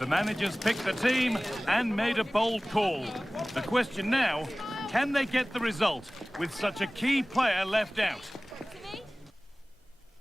The manager's picked the team and made a bold call. The question now, can they get the result with such a key player left out?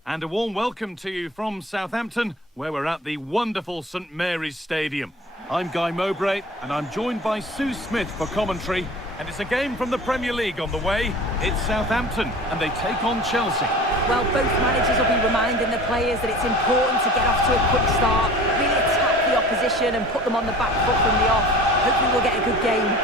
And a warm welcome to you from Southampton, where we're at the wonderful St Mary's Stadium. I'm Guy Mowbray, and I'm joined by Sue Smith for commentary. And it's a game from the Premier League on the way. It's Southampton, and they take on Chelsea. Well, both managers will be reminding the players that it's important to get off to a quick start, really attack the opposition and put them on the back foot from the off. Hopefully we'll get a good game.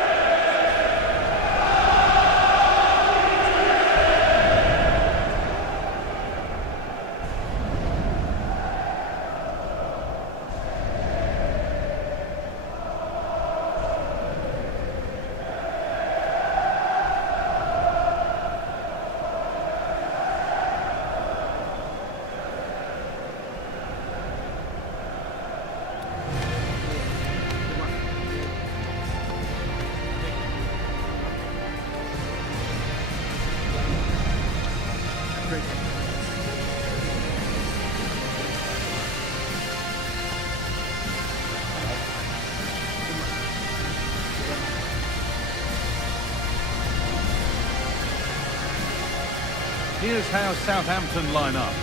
Here's how Southampton line up.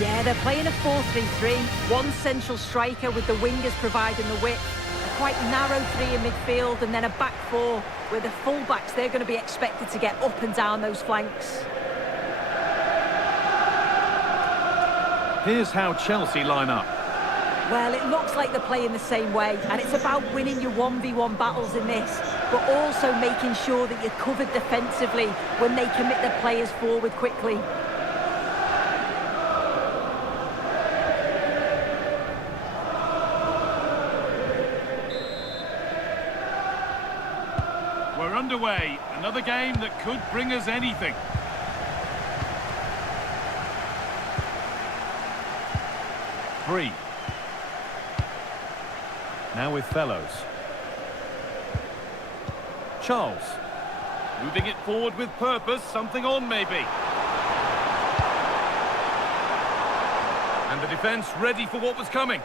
Yeah, they're playing a 4-3-3. One central striker with the wingers providing the width. A quite narrow three in midfield and then a back four where the full-backs, they're going to be expected to get up and down those flanks. Here's how Chelsea line up. Well, it looks like they're playing the same way, and it's about winning your 1v1 battles in this, but also making sure that you're covered defensively when they commit their players forward quickly. We're underway. Another game that could bring us anything. Three. Now with Fellows. Charles. Moving it forward with purpose, something on maybe. And the defence ready for what was coming.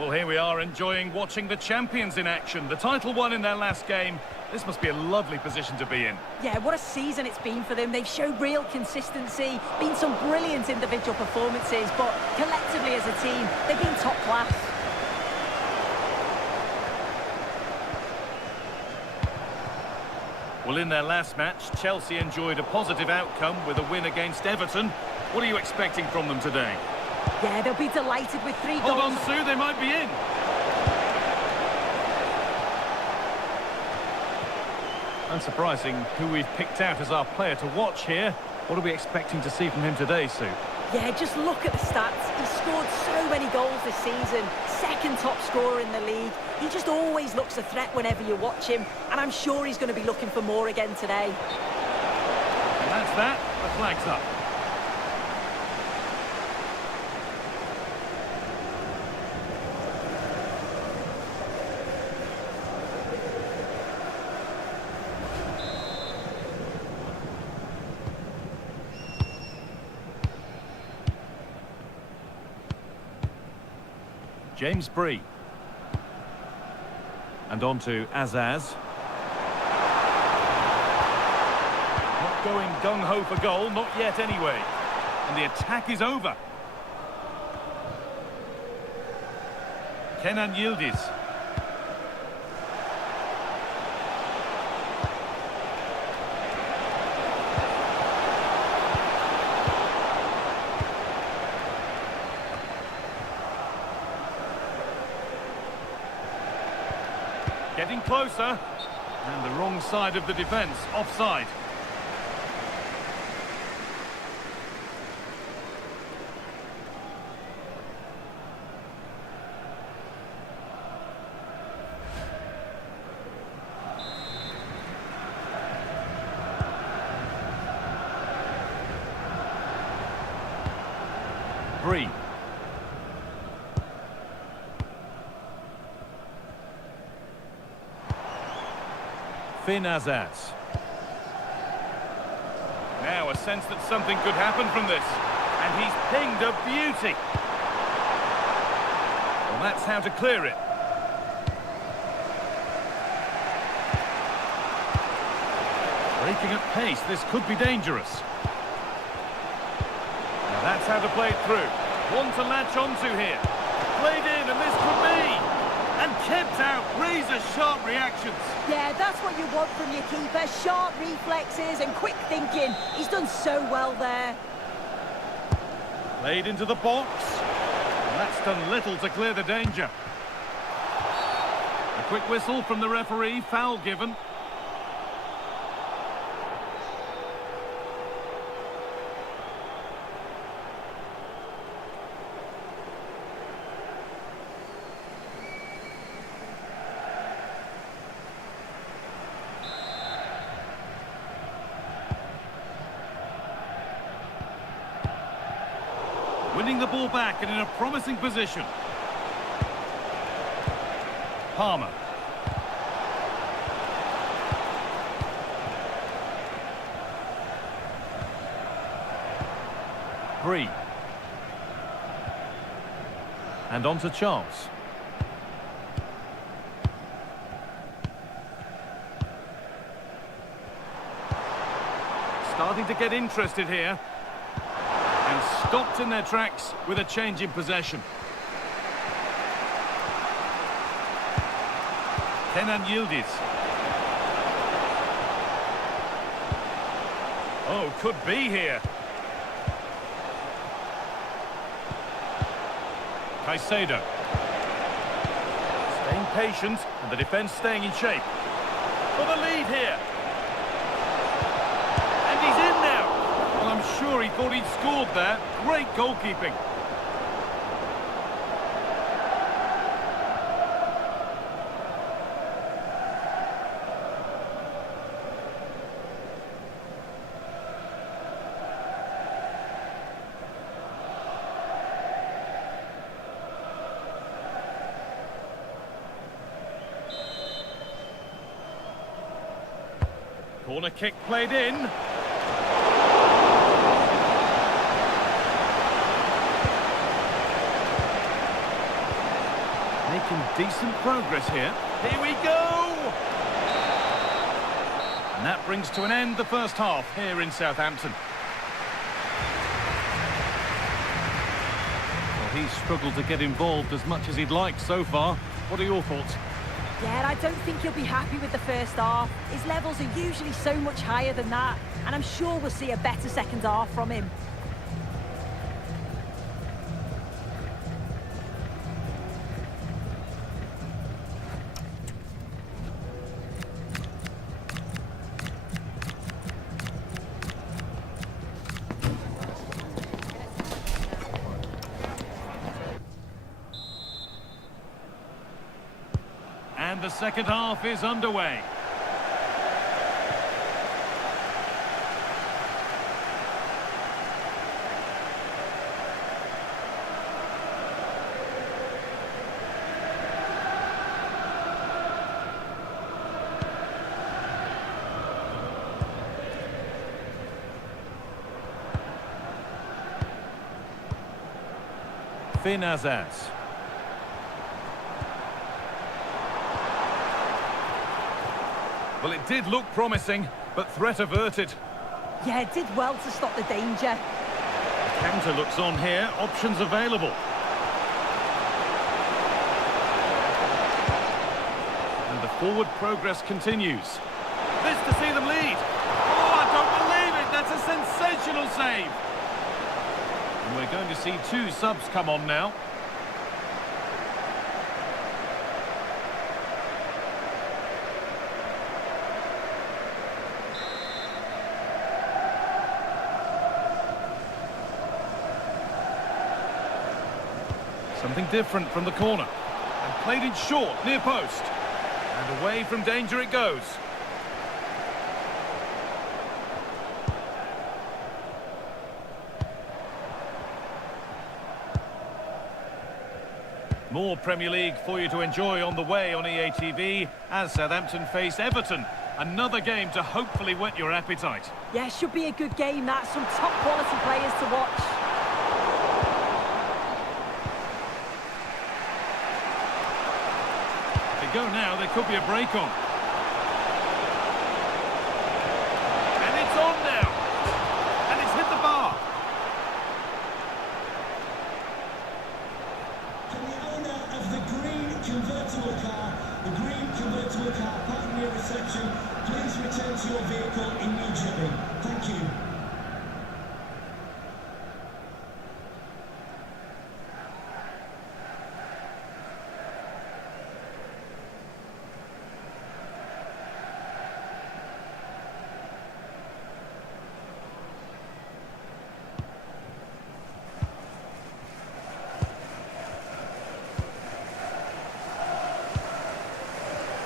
Well, here we are enjoying watching the champions in action. The title won in their last game. This must be a lovely position to be in. Yeah, what a season it's been for them. They've showed real consistency, been some brilliant individual performances, but collectively as a team, they've been top class. Well, in their last match, Chelsea enjoyed a positive outcome with a win against Everton. What are you expecting from them today? Yeah, they'll be delighted with 3 goals. Hold on, Sue, they might be in. Unsurprising who we've picked out as our player to watch here. What are we expecting to see from him today, Sue? Yeah, just look at the stats. He's scored so many goals this season. Second top scorer in the league. He just always looks a threat whenever you watch him. And I'm sure he's going to be looking for more again today. And that's that. The flag's up. James Bree. And on to Azaz. Not going gung-ho for goal, not yet anyway. And the attack is over. Kenan Yildiz. Getting closer, and the wrong side of the defence, offside. Bree. Finn Azaz. Now a sense that something could happen from this. And he's pinged a beauty. That's how to clear it. Breaking at pace, this could be dangerous. Now that's how to play it through. One to latch onto here. Played in, and this could be. And kept out. Razor-sharp reactions. Yeah, that's what you want from your keeper. Sharp reflexes and quick thinking. He's done so well there. Played into the box. And that's done little to clear the danger. A quick whistle from the referee. Foul given. Winning the ball back and in a promising position. Palmer. Bree. And on to Charles. Starting to get interested here. And stopped in their tracks with a change in possession. Kenan Yildiz. Oh, could be here. Caicedo. Staying patient, and the defence staying in shape. For the lead here. And he's in now. Well, I'm sure he thought he'd scored there. Great goalkeeping. Corner kick played in. Making decent progress here. Here we go! And that brings to an end the first half here in Southampton. Well, he's struggled to get involved as much as he'd like so far. What are your thoughts? Yeah, I don't think he'll be happy with the first half. His levels are usually so much higher than that, and I'm sure we'll see a better second half from him. And the second half is underway. Finazaz. Well, it did look promising, but threat averted. Yeah, it did well to stop the danger. Counter looks on here, options available. And the forward progress continues. This to see them lead. Oh, I don't believe it, that's a sensational save. And we're going to see two subs come on now. Something different from the corner. And played it short, near post. And away from danger it goes. More Premier League for you to enjoy on the way on EA TV as Southampton face Everton. Another game to hopefully whet your appetite. Yeah, should be a good game, that. Some top quality players to watch. go now, there could be a break on. And it's on now. And it's hit the bar. Can the owner of the green convertible car parked near reception, please return to your vehicle immediately. Thank you.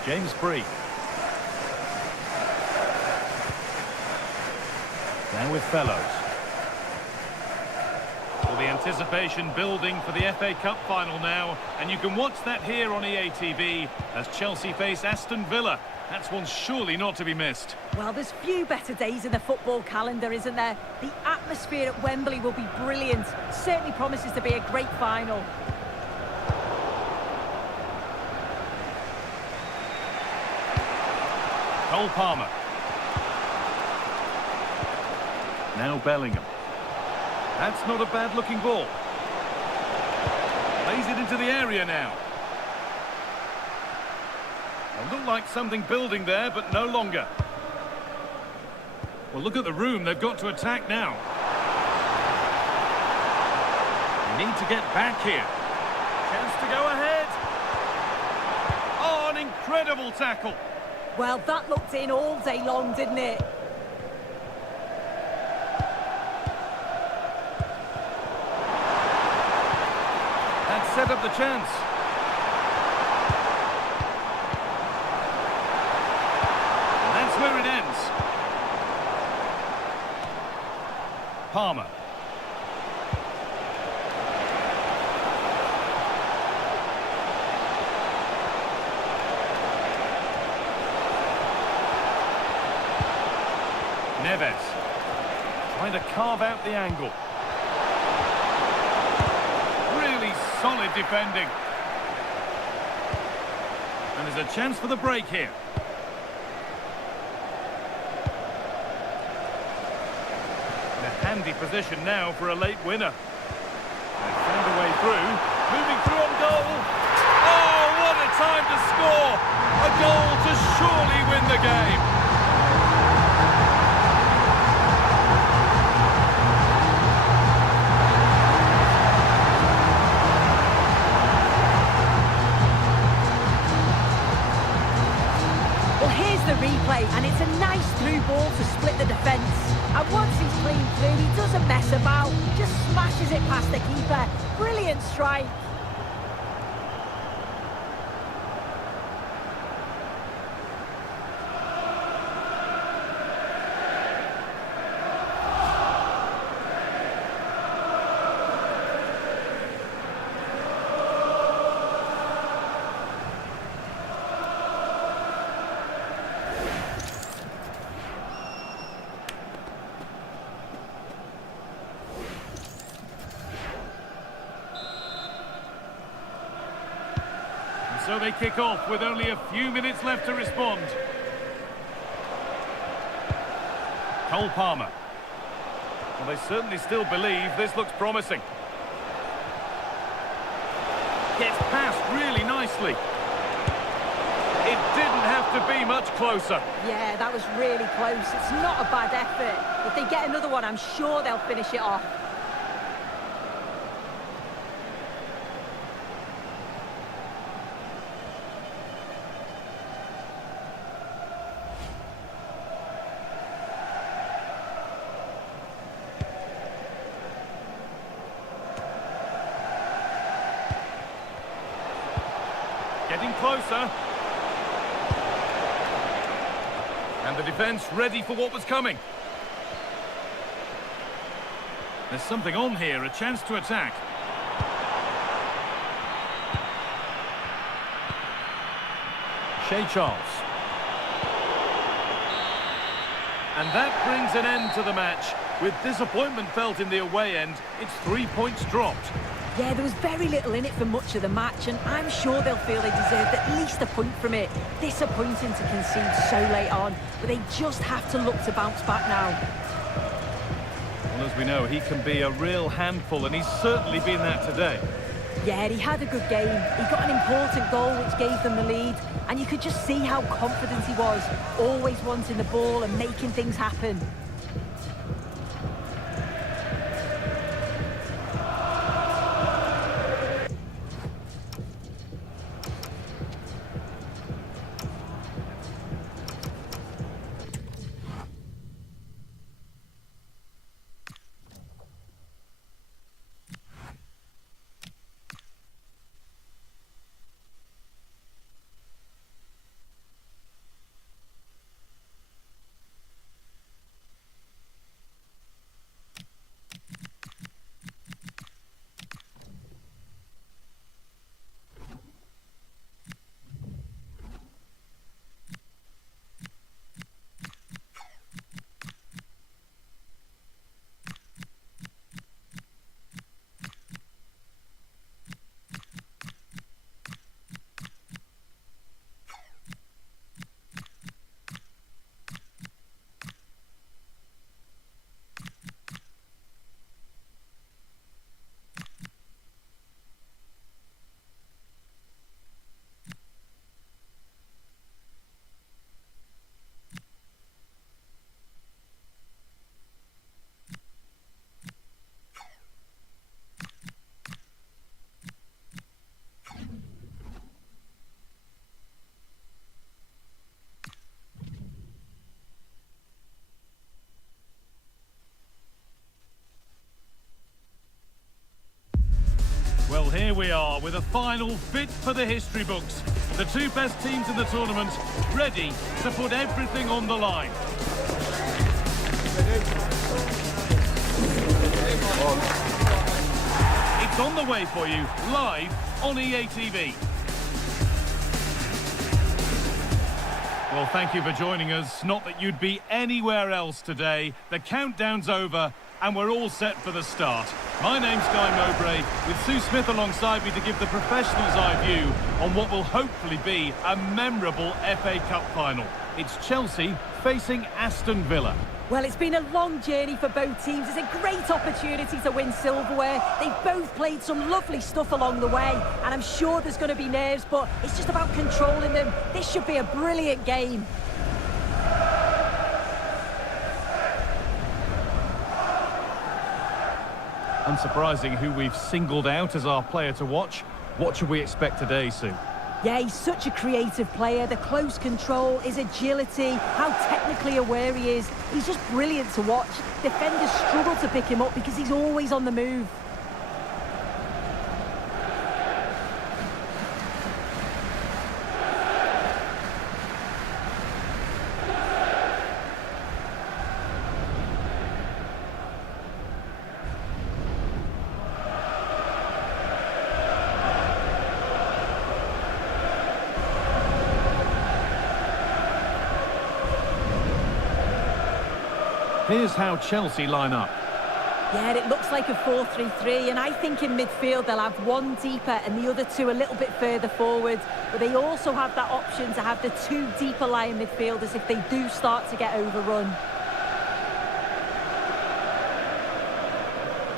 James Bree. Now with Fellows. Well, the anticipation building for the FA Cup final now, and you can watch that here on EA TV as Chelsea face Aston Villa. That's one surely not to be missed. Well, there's few better days in the football calendar, isn't there? The atmosphere at Wembley will be brilliant. Certainly promises to be a great final. Cole Palmer. Now Bellingham. That's not a bad-looking ball. Plays it into the area now. It looked like something building there, but no longer. Well, look at the room. They've got to attack now. They need to get back here. Chance to go ahead. Oh, an incredible tackle. Well, that looked in all day long, didn't it? That set up the chance. And that's where it ends. Palmer. Neves, trying to carve out the angle. Really solid defending. And there's a chance for the break here. In a handy position now for a late winner. They've found a way through. Moving through on goal. Oh, what a time to score! A goal to surely win the game. The replay, and it's a nice through ball to split the defence. And once he's clean through, he doesn't mess about, just smashes it past the keeper. Brilliant strike. So they kick off with only a few minutes left to respond. Cole Palmer. Well, they certainly still believe this looks promising. Gets past really nicely. It didn't have to be much closer. Yeah, that was really close. It's not a bad effort. If they get another one, I'm sure they'll finish it off. Getting closer. And the defence ready for what was coming. There's something on here, a chance to attack. Shea Charles. And that brings an end to the match. With disappointment felt in the away end, it's 3 points dropped. Yeah, there was very little in it for much of the match, and I'm sure they'll feel they deserved at least a point from it. Disappointing to concede so late on, but they just have to look to bounce back now. Well, as we know, he can be a real handful, and he's certainly been that today. Yeah, he had a good game. He got an important goal which gave them the lead, and you could just see how confident he was, always wanting the ball and making things happen. Well, here we are with a final fit for the history books. The two best teams in the tournament ready to put everything on the line. It's on the way for you, live on EA TV. Well, thank you for joining us. Not that you'd be anywhere else today. The countdown's over, and we're all set for the start. My name's Guy Mowbray, with Sue Smith alongside me to give the professional's eye view on what will hopefully be a memorable FA Cup final. It's Chelsea facing Aston Villa. Well, it's been a long journey for both teams. It's a great opportunity to win silverware. They've both played some lovely stuff along the way, and I'm sure there's going to be nerves, but it's just about controlling them. This should be a brilliant game. Unsurprising who we've singled out as our player to watch. What should we expect today, Sue? Yeah, he's such a creative player. The close control, his agility, how technically aware he is. He's just brilliant to watch. Defenders struggle to pick him up because he's always on the move. Here's how Chelsea line up. Yeah, it looks like a 4-3-3, and I think in midfield they'll have one deeper and the other two a little bit further forward. But they also have that option to have the two deeper lying midfielders if they do start to get overrun.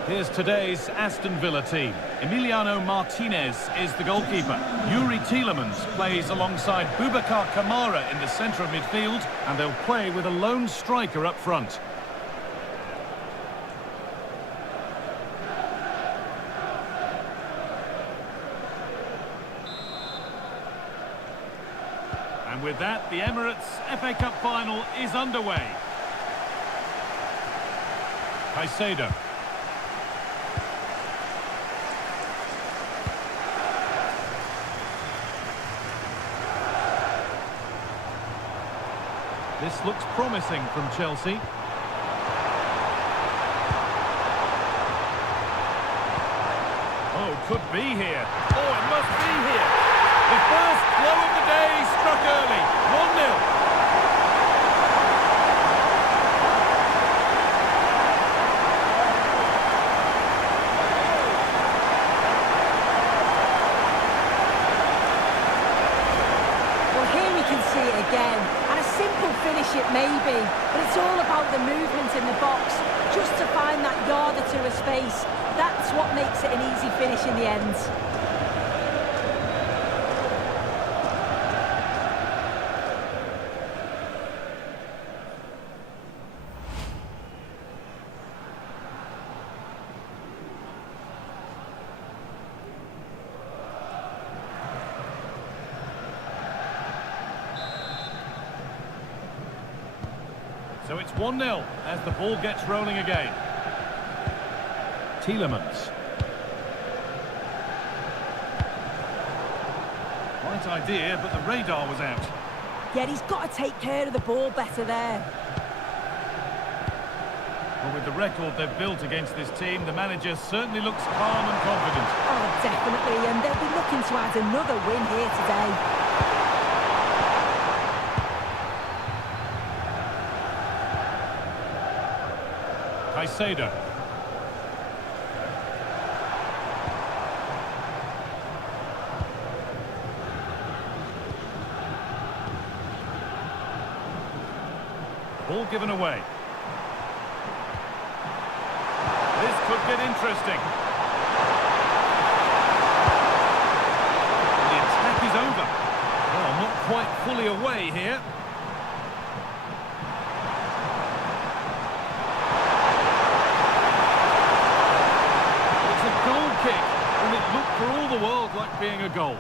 Here's today's Aston Villa team. Emiliano Martinez is the goalkeeper. Yuri Tielemans plays alongside Boubacar Kamara in the centre of midfield, and they'll play with a lone striker up front. And with that, the Emirates FA Cup final is underway. Caicedo. This looks promising from Chelsea. Oh, could be here. Oh, it must be here. The first blow of the day struck early. 1-0. finish it maybe, but it's all about the movement in the box. Just to find that yard or two of space, that's what makes it an easy finish in the end. So it's 1-0 as the ball gets rolling again. Tielemans. Right idea, but the radar was out. Yeah, he's got to take care of the ball better there. Well, with the record they've built against this team, the manager certainly looks calm and confident. Oh, definitely, and they'll be looking to add another win here today. Caicedo. Ball given away. This could get interesting. The attack is over. Well, not quite fully away here. Kick, and it looked for all the world like being a goal.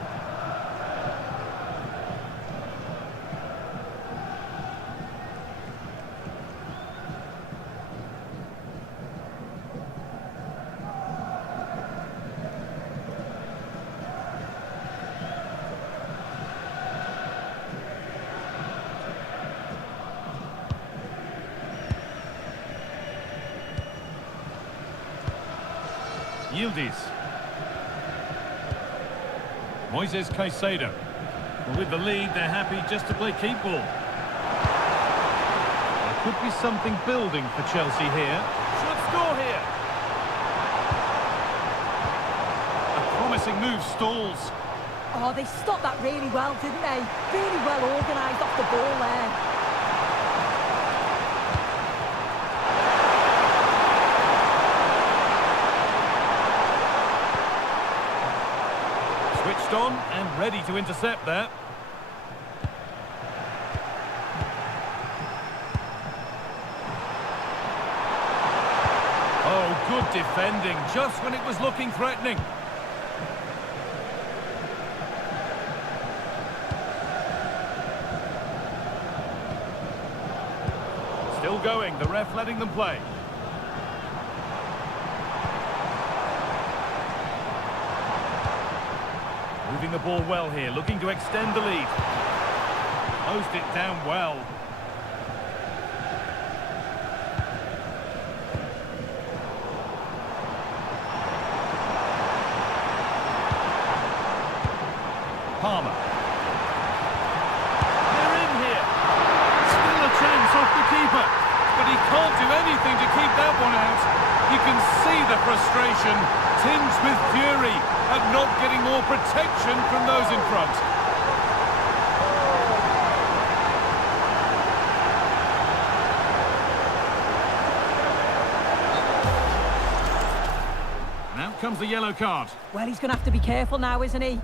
Yildiz. Moises Caicedo. Well, with the lead, they're happy just to play keep ball. There could be something building for Chelsea here. Should score here. A promising move stalls. Oh, they stopped that really well, didn't they? Really well organised off the ball there. Switched on and ready to intercept there. Oh, good defending, just when it was looking threatening. Still going, the ref letting them play. Moving the ball well here, looking to extend the lead. Closed it down well. Palmer. They're in here. Still a chance off the keeper, but he can't do anything to keep that one out. You can see the frustration, tinged with fury, at not getting more protection from those in front. And out comes the yellow card. Well, he's going to have to be careful now, isn't he?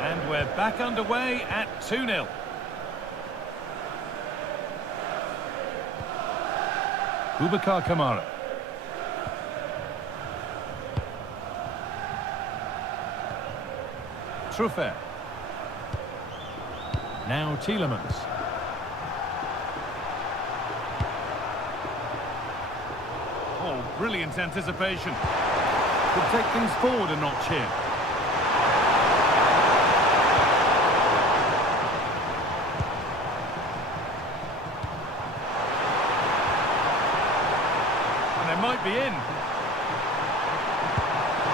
And we're back underway at 2-0. Boubacar Kamara. Truffert. Now Tielemans. Oh, brilliant anticipation. Could take things forward a notch here. Might be in.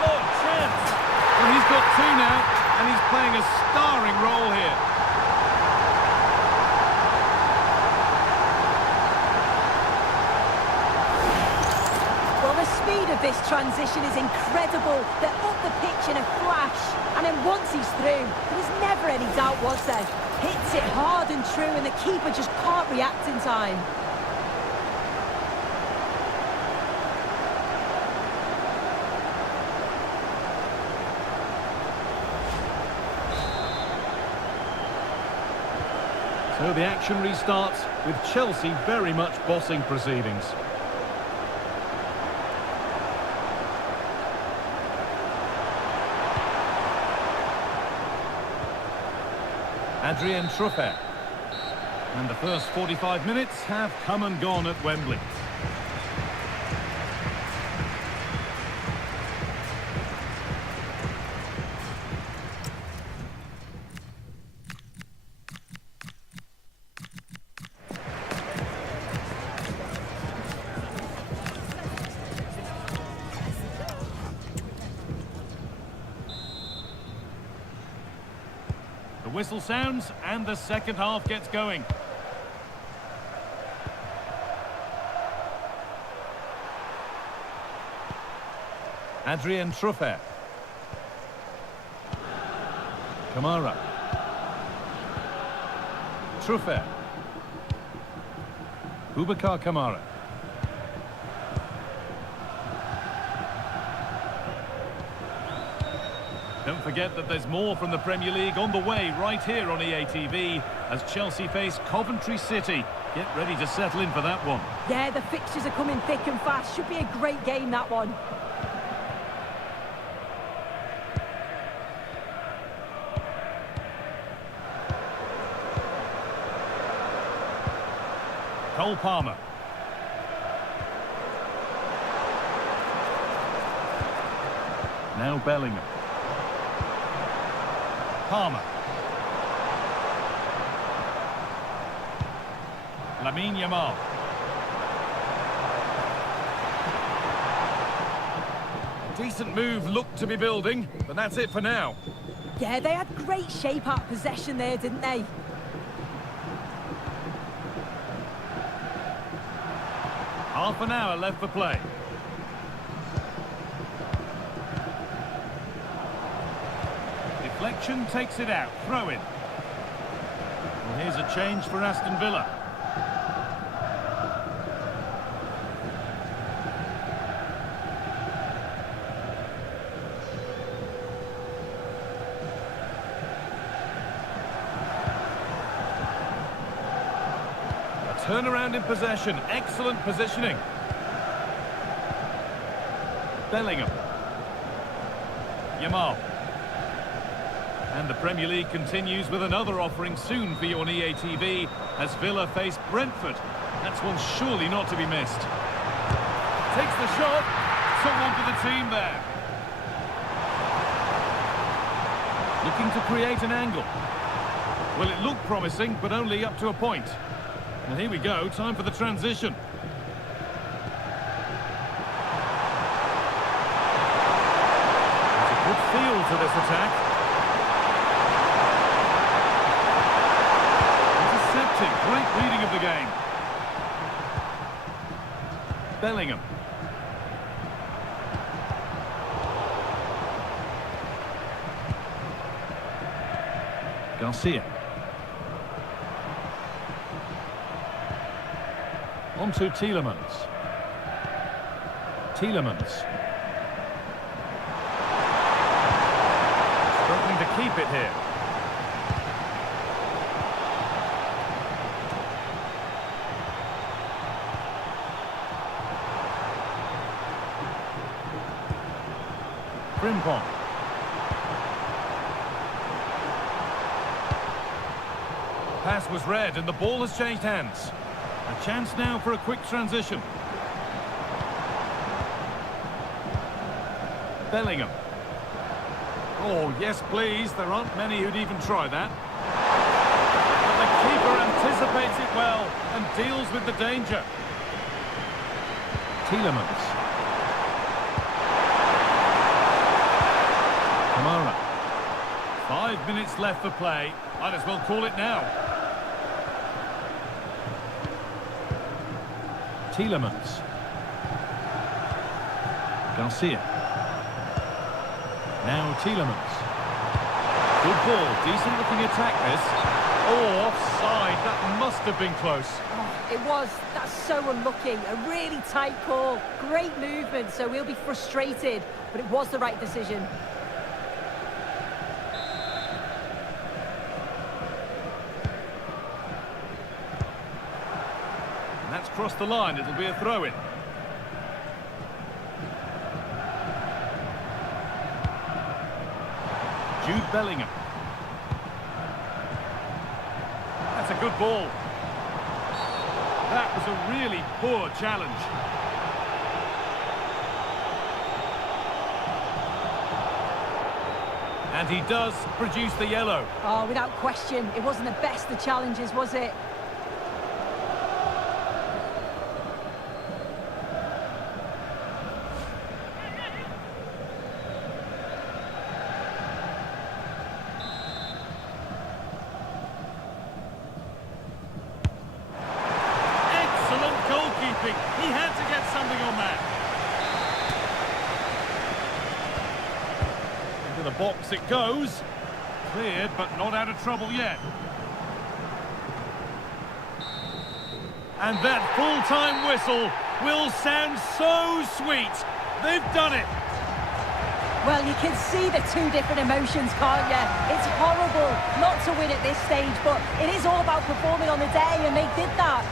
Oh, chance! Well, he's got two now, and he's playing a starring role here. Well, the speed of this transition is incredible. They're up the pitch in a flash. And then once he's through, there was never any doubt, was there? Hits it hard and true, and the keeper just can't react in time. So the action restarts with Chelsea very much bossing proceedings. Adrien Truffert. And the first 45 minutes have come and gone at Wembley. The whistle sounds and the second half gets going. Adrien Truffert. Kamara. Truffert. Boubacar Kamara. Don't forget that there's more from the Premier League on the way right here on EA TV as Chelsea face Coventry City. Get ready to settle in for that one. Yeah, the fixtures are coming thick and fast. Should be a great game, that one. Cole Palmer. Now Bellingham. Palmer. Lamine Yamal. Decent move looked to be building, but that's it for now. Yeah, they had great shape out of possession there, didn't they? Half an hour left for play. Deflection takes it out. Throw in. Well, here's a change for Aston Villa. A turnaround in possession. Excellent positioning. Bellingham. Yamal. And the Premier League continues with another offering soon for you on EA TV as Villa face Brentford. That's one surely not to be missed. Takes the shot. Someone for the team there. Looking to create an angle. Well, it looked promising, but only up to a point. Well, here we go. Time for the transition. There's a good feel to this attack. Great reading of the game. Bellingham. Garcia. On to Tielemans. Tielemans. Struggling to keep it here. Frimpong. Pass was read and the ball has changed hands. A chance now for a quick transition. Bellingham. Oh, yes, please. There aren't many who'd even try that. But the keeper anticipates it well and deals with the danger. Tielemans. Kamara. 5 minutes left for play. Might as well call it now. Tielemans. Garcia. Now Tielemans. Good ball, decent looking attack this. Oh, offside, that must have been close. Oh, it was. That's so unlucky. A really tight call. Great movement, so we'll be frustrated, but it was the right decision. And that's crossed the line, it'll be a throw-in. Jude Bellingham. That's a good ball. That was a really poor challenge. And he does produce the yellow. Oh, without question, it wasn't the best of challenges, was it? He had to get something on that. Into the box it goes. Cleared, but not out of trouble yet. And that full-time whistle will sound so sweet. They've done it. Well, you can see the two different emotions, can't you? It's horrible not to win at this stage, but it is all about performing on the day, and they did that.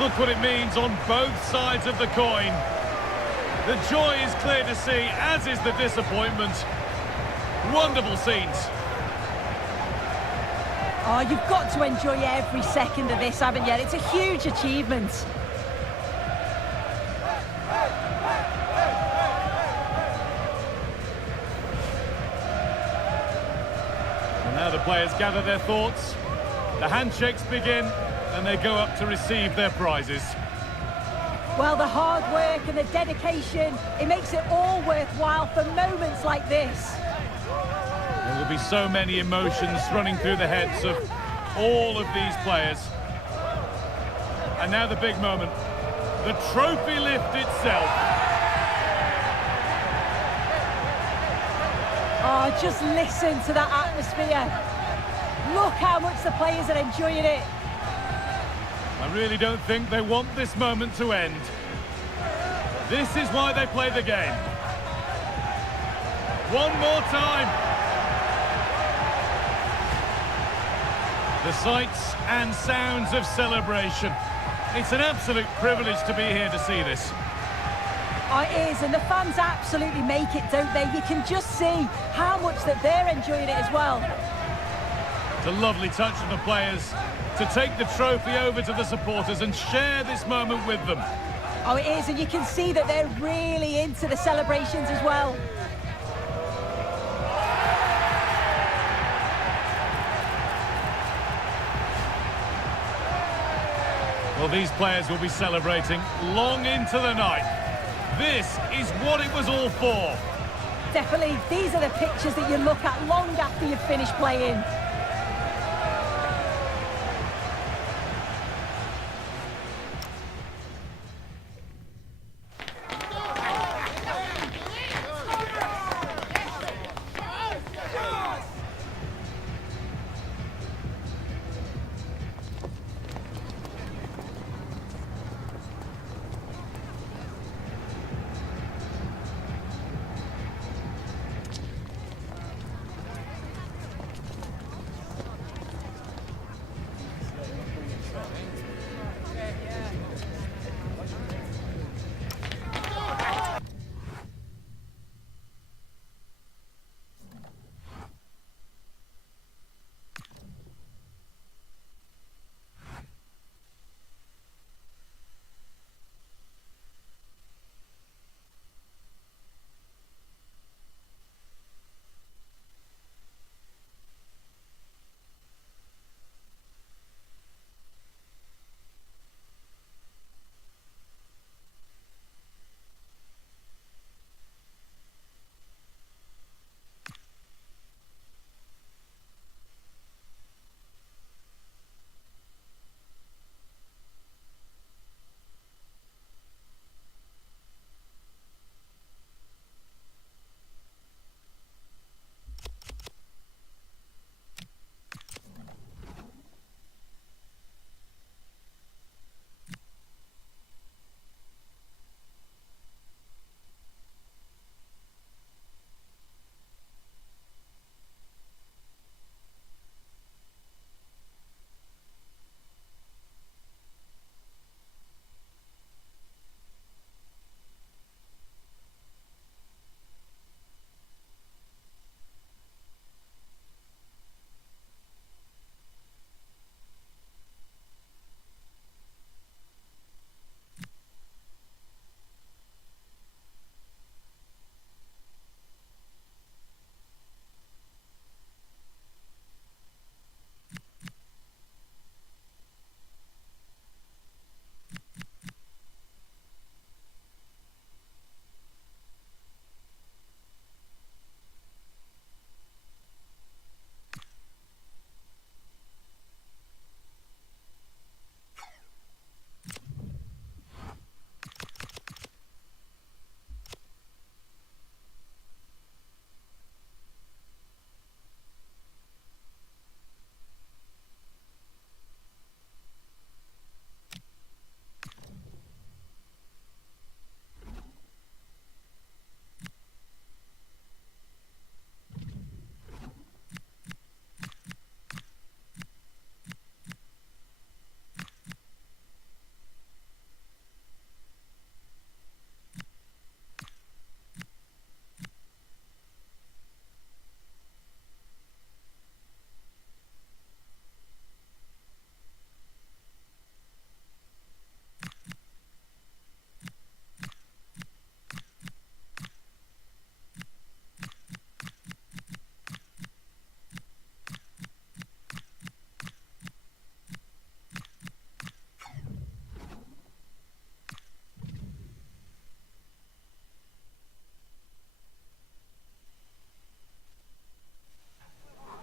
Look what it means on both sides of the coin. The joy is clear to see, as is the disappointment. Wonderful scenes. Oh, you've got to enjoy every second of this, haven't you? It's a huge achievement. And now the players gather their thoughts. The handshakes begin. And they go up to receive their prizes. Well, the hard work and the dedication, it makes it all worthwhile for moments like this. There will be so many emotions running through the heads of all of these players. And now the big moment, the trophy lift itself. Oh, just listen to that atmosphere. Look how much the players are enjoying it. I really don't think they want this moment to end. This is why they play the game. One more time. The sights and sounds of celebration. It's an absolute privilege to be here to see this. Oh, it is, and the fans absolutely make it, don't they? You can just see how much that they're enjoying it as well. It's a lovely touch of the players to take the trophy over to the supporters and share this moment with them. Oh, it is, and you can see that they're really into the celebrations as well. Well, these players will be celebrating long into the night. This is what it was all for. Definitely, these are the pictures that you look at long after you've finished playing.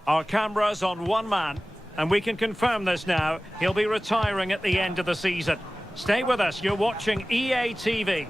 Our camera's on one man, and we can confirm this now. He'll be retiring at the end of the season. Stay with us, you're watching EA TV.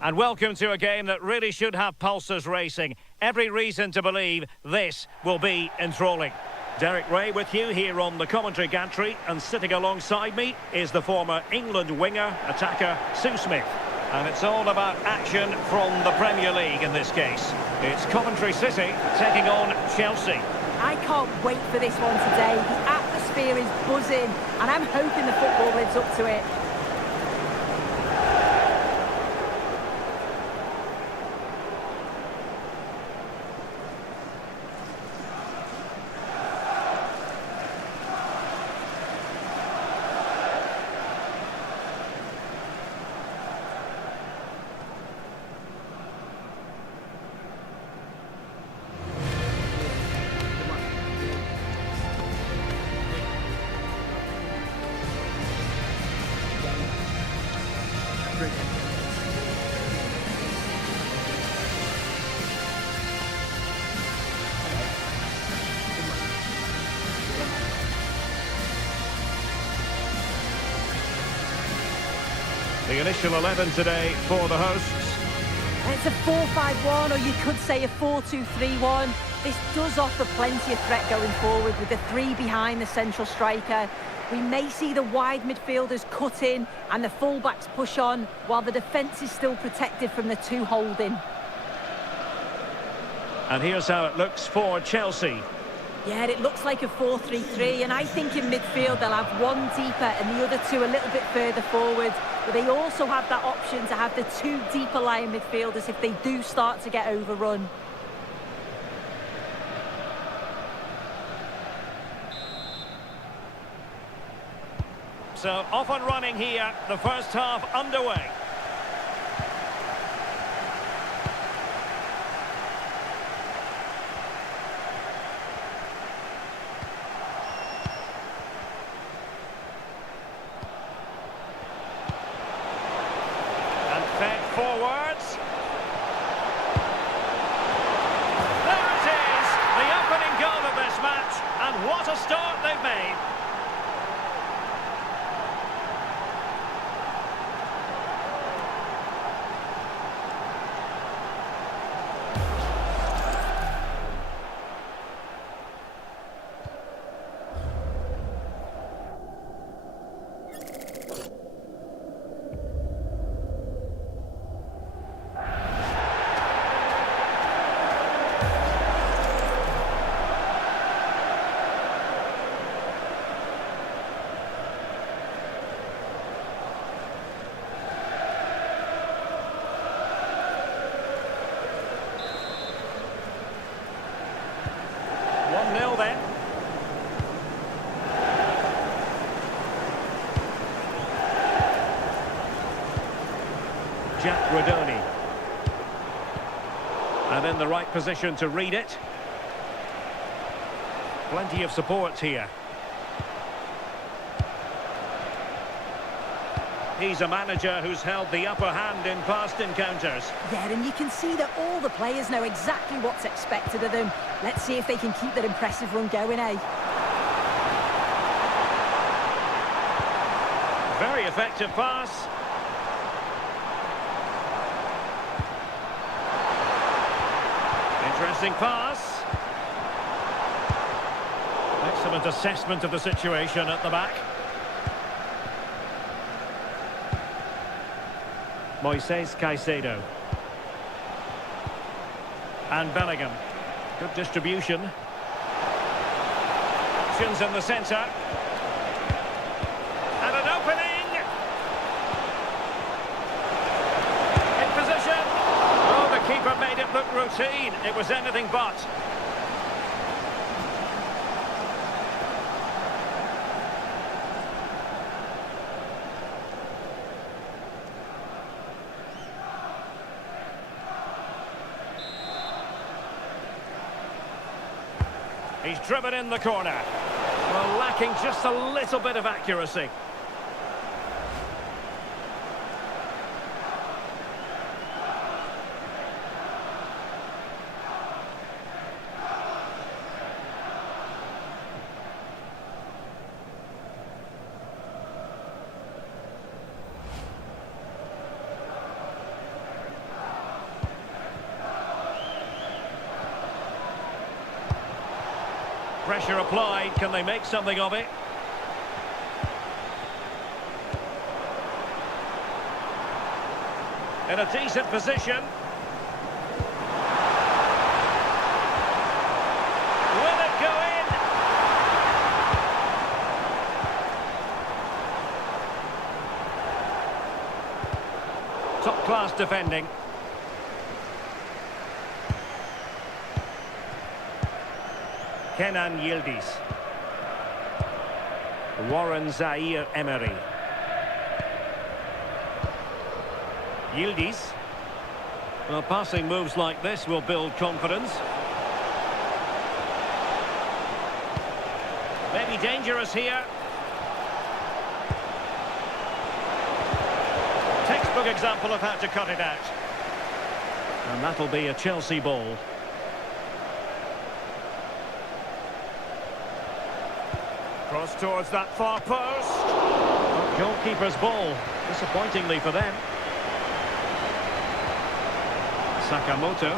And welcome to a game that really should have pulses racing. Every reason to believe this will be enthralling. Derek Ray with you here on the commentary gantry, and sitting alongside me is the former England winger, attacker, Sue Smith. And it's all about action from the Premier League in this case. It's Coventry City taking on Chelsea. I can't wait for this one today. The atmosphere is buzzing, and I'm hoping the football lives up to it. The initial 11 today for the hosts. It's a 4-5-1, or you could say a 4-2-3-1. This does offer plenty of threat going forward with the three behind the central striker. We may see the wide midfielders cut in and the fullbacks push on, while the defence is still protected from the two holding. And here's how it looks for Chelsea. Yeah, it looks like a 4-3-3, and I think in midfield they'll have one deeper and the other two a little bit further forward. But they also have that option to have the two deeper lying midfielders if they do start to get overrun. So off and running here, the first half underway. Fed forwards. There it is, the opening goal of this match, and what a start they've made. Then. Jack Rodoni. And in the right position to read it. Plenty of support here. He's a manager who's held the upper hand in past encounters. Yeah, and you can see that all the players know exactly what's expected of them. Let's see if they can keep that impressive run going, eh? Very effective pass. Interesting pass. Excellent assessment of the situation at the back. Moises Caicedo. And Bellingham. Good distribution. Options in the centre. And an opening! In position! Oh, the keeper made it look routine. It was anything but. He's driven in the corner. Well, lacking just a little bit of accuracy. Pressure applied. Can they make something of it? In a decent position. Will it go in? Top-class defending. Kenan Yildiz. Warren Zaire-Emery. Yildiz. Well, passing moves like this will build confidence. Maybe dangerous here. Textbook example of how to cut it out. And that'll be a Chelsea ball. Cross towards that far post. Oh, goalkeeper's ball. Disappointingly for them. Sakamoto.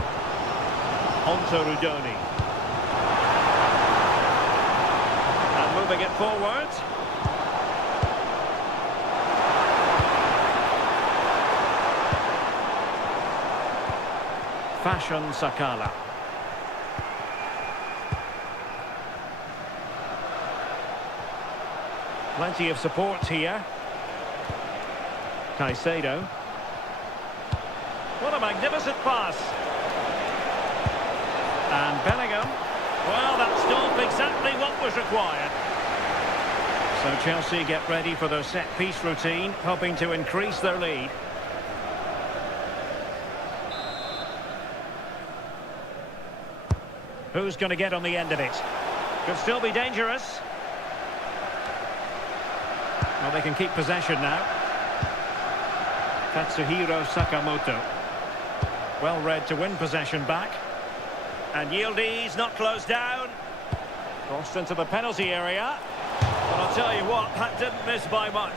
Onto Rudoni. And moving it forward. Fashion Sakala. Plenty of support here. Caicedo. What a magnificent pass. And Bellingham. Well, that stopped exactly what was required. So Chelsea get ready for their set-piece routine, hoping to increase their lead. Who's going to get on the end of it? Could still be dangerous. Well, they can keep possession now. Katsuhiro Sakamoto. Well read to win possession back. And Yildiz not closed down. Crossed into the penalty area. But I'll tell you what, that didn't miss by much.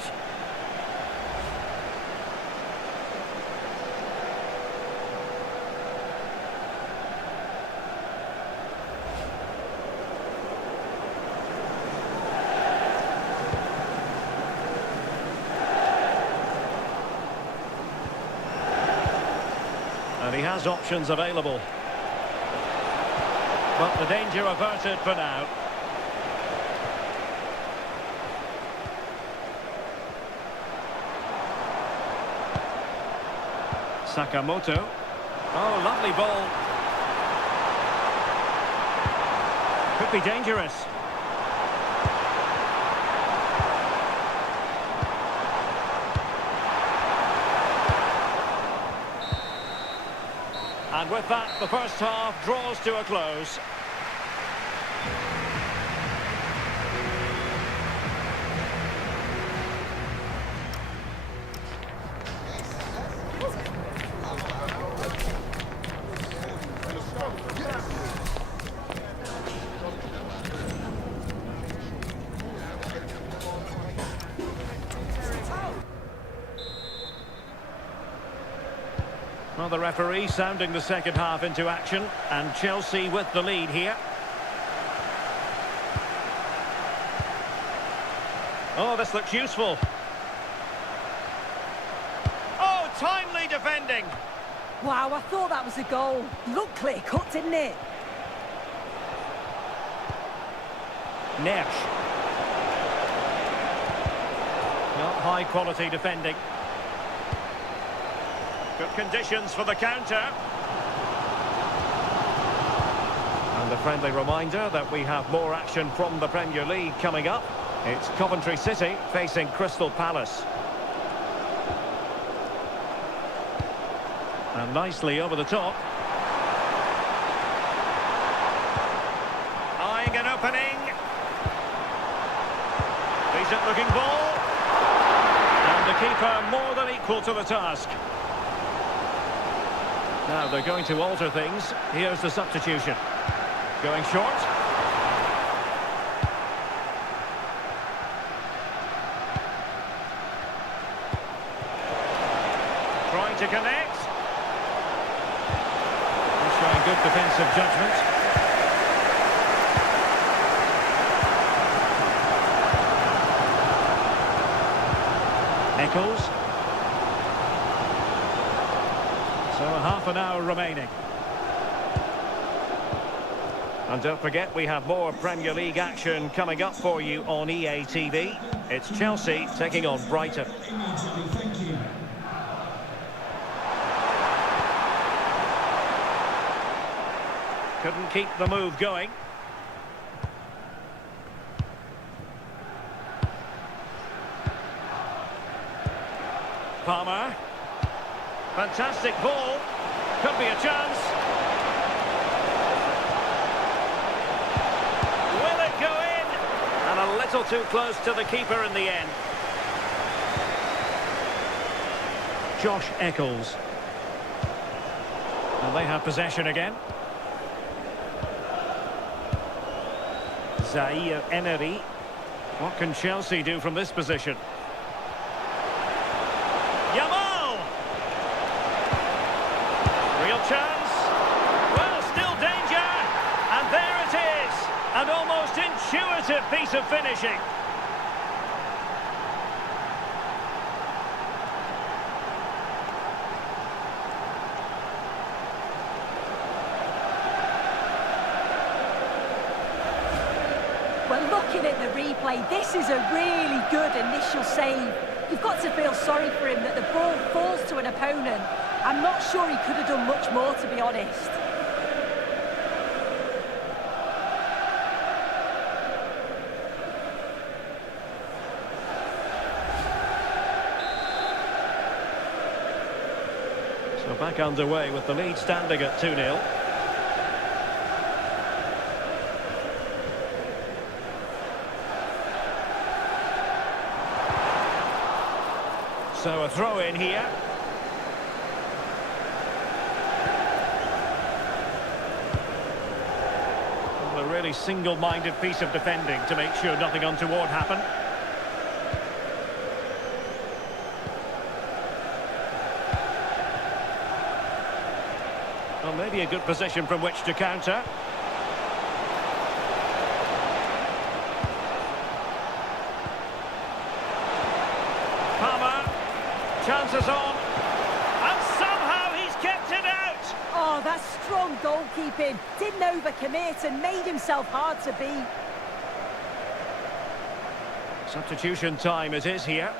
And he has options available. But the danger averted for now. Sakamoto. Oh, lovely ball. Could be dangerous. And with that, the first half draws to a close. Well, the referee sounding the second half into action, and Chelsea with the lead here. Oh, this looks useful. Oh, timely defending. Wow, I thought that was a goal. Looked clear-cut, didn't it? Nersch. Not high-quality defending. Good conditions for the counter. And a friendly reminder that we have more action from the Premier League coming up. It's Coventry City facing Crystal Palace. And nicely over the top. Eyeing an opening. Decent looking ball. And the keeper more than equal to the task. Now they're going to alter things. Here's the substitution. Going short. Trying to connect. He's showing good defensive judgment. Eccles. So half an hour remaining. And don't forget, we have more Premier League action coming up for you on EA TV. It's Chelsea taking on Brighton. Immediately, thank you. Couldn't keep the move going. Palmer. Fantastic ball. Could be a chance. Will it go in? And a little too close to the keeper in the end. Josh Eccles. And they have possession again. Zaire Emery. What can Chelsea do from this position? Yamal! Real chance. Well, still danger. And there it is. An almost intuitive piece of finishing. Well, looking at the replay, this is a really good initial save. You've got to feel sorry for him that the ball falls to an opponent. I'm not sure he could have done much more, to be honest. So back underway with the lead standing at 2-0. So a throw in here. Well, a really single-minded piece of defending to make sure nothing untoward happened. Well, maybe a good position from which to counter. Chances on, and somehow he's kept it out. Oh, that's strong goalkeeping. Didn't overcommit and made himself hard to beat. Substitution time it is here.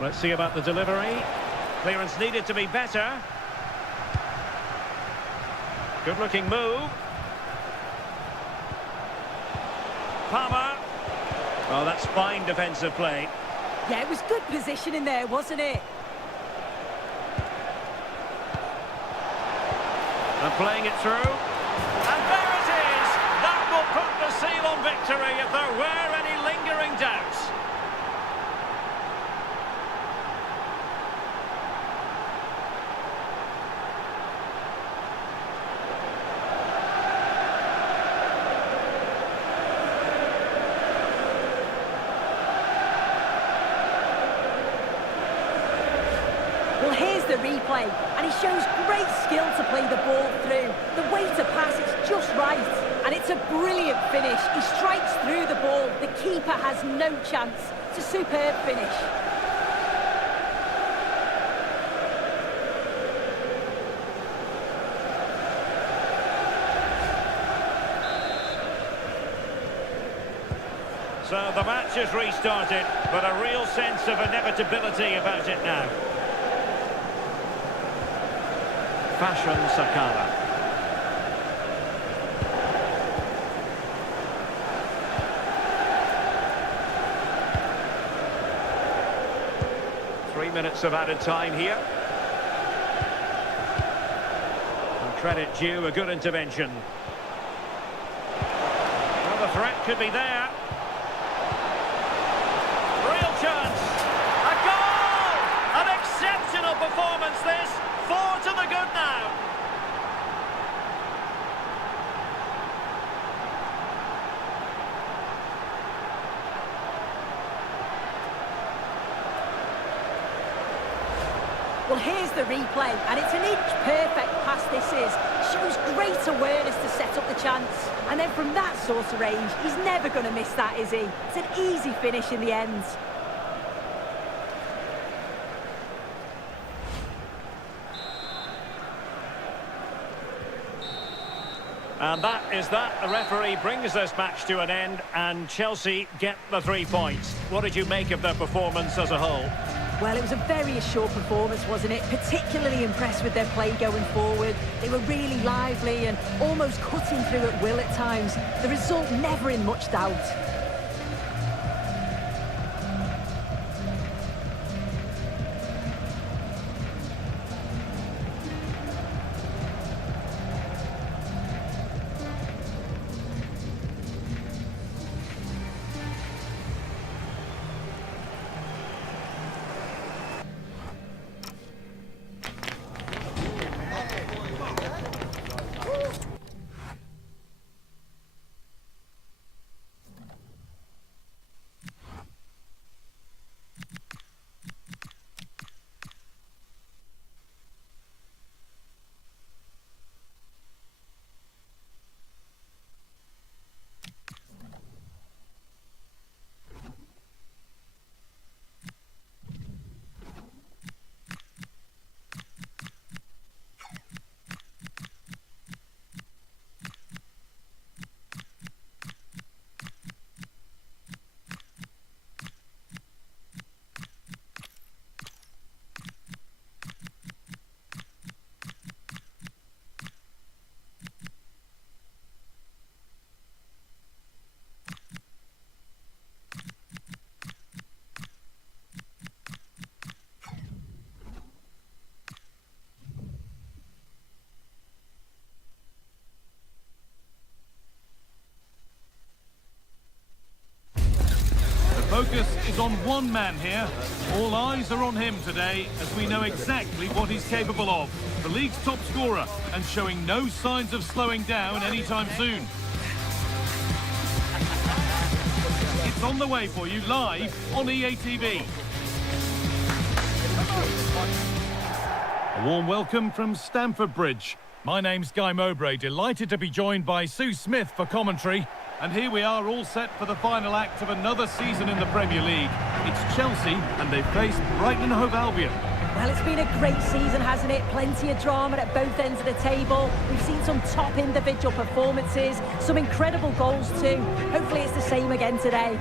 Let's see about the delivery. Clearance needed to be better. Good-looking move. Palmer. Oh, that's fine defensive play. Yeah, it was good positioning there, wasn't it? And playing it through. And there it is! That will put the seal on victory if there were any lingering doubts. Well, here's the replay, and he shows great skill to play the ball through. The way to pass is just right, and it's a brilliant finish. He strikes through the ball. The keeper has no chance. It's a superb finish. So the match has restarted, but a real sense of inevitability about it now. Fashion Sakala. Three minutes of added time here. And credit due, a good intervention. Well, the threat could be there. Real chance. A goal! An exceptional performance this. 4 to the good now. Well, here's the replay, and it's an inch-perfect pass this is. Shows great awareness to set up the chance. And then from that sort of range, he's never going to miss that, is he? It's an easy finish in the end. And that is that. The referee brings this match to an end, and Chelsea get the 3 points. What did you make of their performance as a whole? Well, it was a very assured performance, wasn't it? Particularly impressed with their play going forward. They were really lively and almost cutting through at will at times. The result never in much doubt. Focus is on one man here. All eyes are on him today, as we know exactly what he's capable of. The league's top scorer, and showing no signs of slowing down anytime soon. It's on the way for you live on EA TV. A warm welcome from Stamford Bridge. My name's Guy Mowbray, delighted to be joined by Sue Smith for commentary. And here we are, all set for the final act of another season in the Premier League. It's Chelsea, and they face Brighton and Hove Albion. Well, it's been a great season, hasn't it? Plenty of drama at both ends of the table. We've seen some top individual performances, some incredible goals too. Hopefully it's the same again today.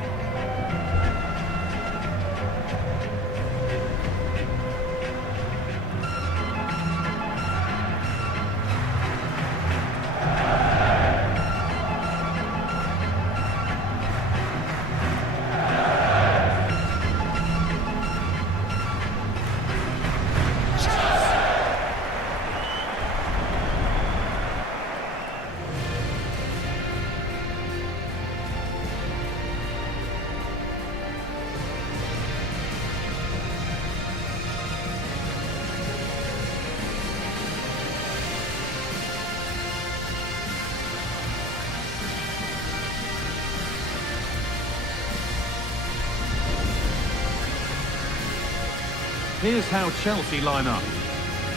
Here's how Chelsea line up.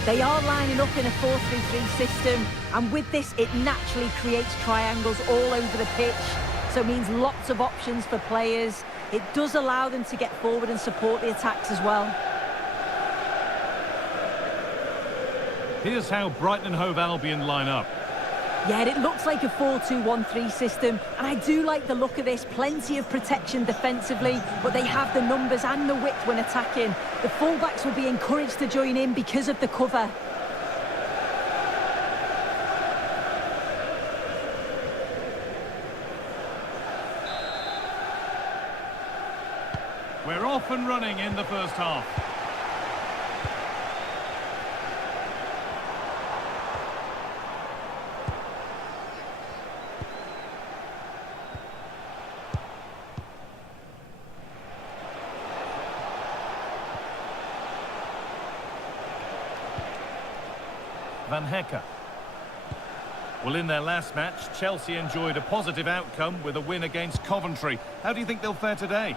They are lining up in a 4-3-3 system, and with this it naturally creates triangles all over the pitch, so it means lots of options for players. It does allow them to get forward and support the attacks as well. Here's how Brighton and Hove Albion line up. Yeah, it looks like a 4-2-1-3 system, and I do like the look of this. Plenty of protection defensively, but they have the numbers and the width when attacking. The fullbacks will be encouraged to join in because of the cover. We're off and running in the first half. Van Hecker. Well, in their last match, Chelsea enjoyed a positive outcome with a win against Coventry. How do you think they'll fare today?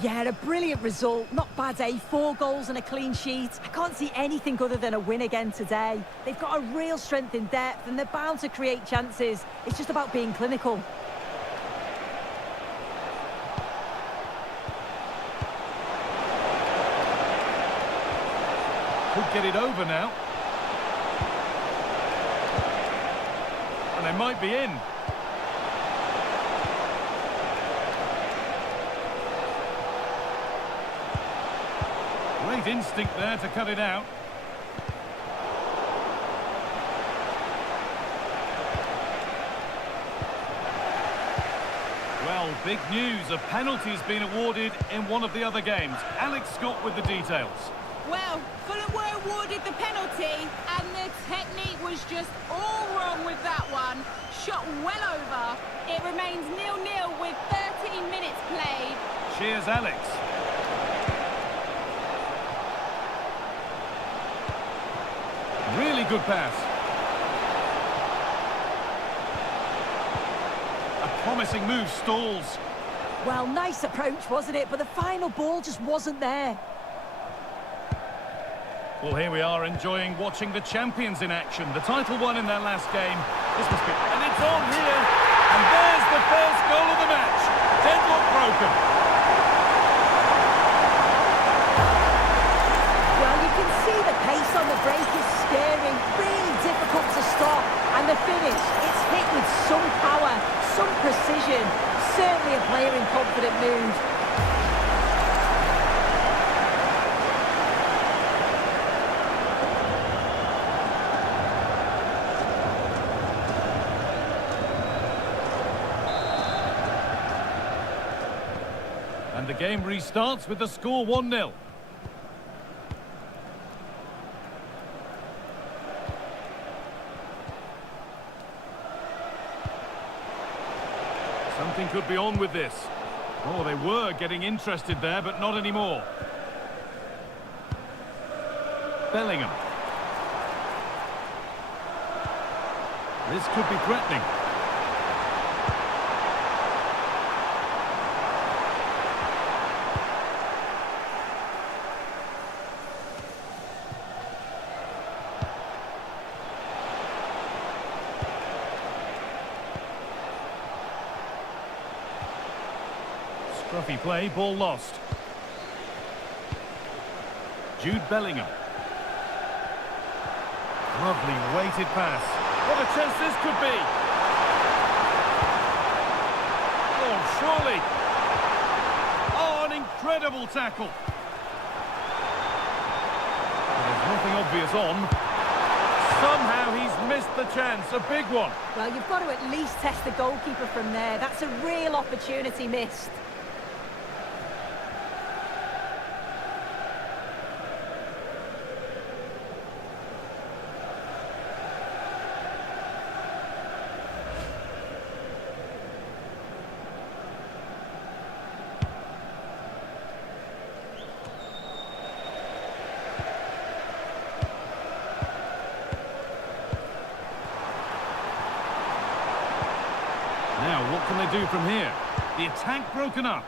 Yeah, a brilliant result. Not bad, eh? 4 goals and a clean sheet. I can't see anything other than a win again today. They've got a real strength in depth and they're bound to create chances. It's just about being clinical. Could get it over now. And they might be in. Great instinct there to cut it out. Well, big news. A penalty's been awarded in one of the other games. Alex Scott with the details. Well, Fulham were awarded the penalty, and the technique was just all wrong with that one. Shot well over. It remains 0-0 with 13 minutes played. Cheers, Alex. Really good pass. A promising move stalls. Well, nice approach, wasn't it? But the final ball just wasn't there. Well, here we are enjoying watching the champions in action. The title won in their last game. This must be... And it's on here. And there's the first goal of the match. Deadlock broken. Well, you can see the pace on the break is scary. Really difficult to stop. And the finish, it's hit with some power, some precision. Certainly a player in confident mood. And the game restarts with the score 1-0. Something could be on with this. Oh, they were getting interested there, but not anymore. Bellingham. This could be threatening. Scruffy play, ball lost. Jude Bellingham. Lovely weighted pass. What a chance this could be. Oh, surely. Oh, an incredible tackle. And there's nothing obvious on. Somehow he's missed the chance, a big one. Well, you've got to at least test the goalkeeper from there. That's a real opportunity missed. Now, what can they do from here? The attack broken up.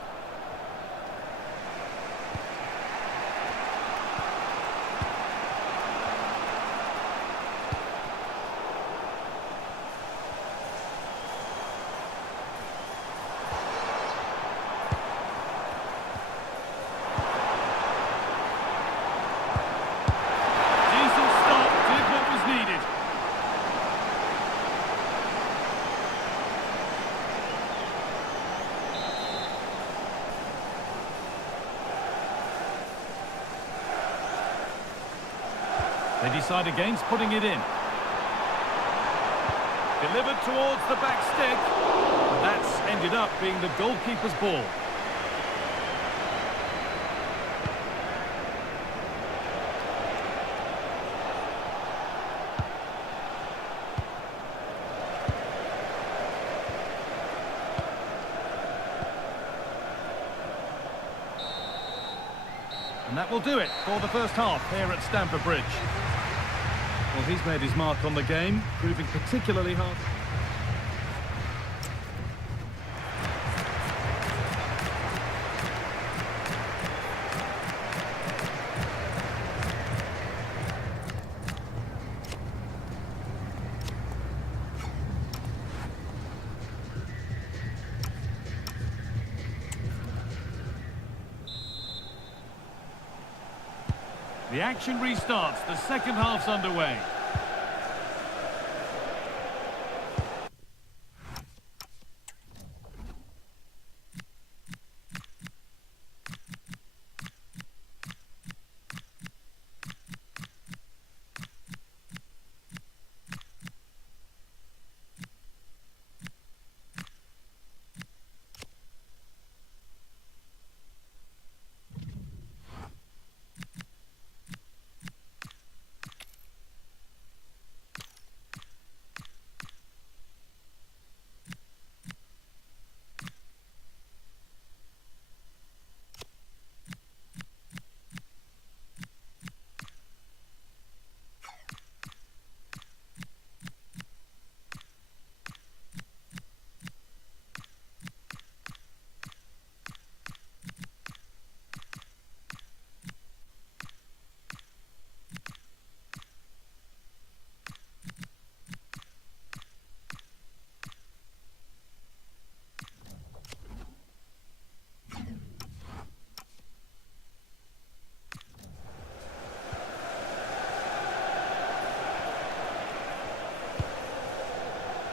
Decent stop, did what was needed. They decide against putting it in. Delivered towards the back stick. And that's ended up being the goalkeeper's ball. And that will do it for the first half here at Stamford Bridge. Well, he's made his mark on the game, proving particularly hard. The action restarts. The second half's underway.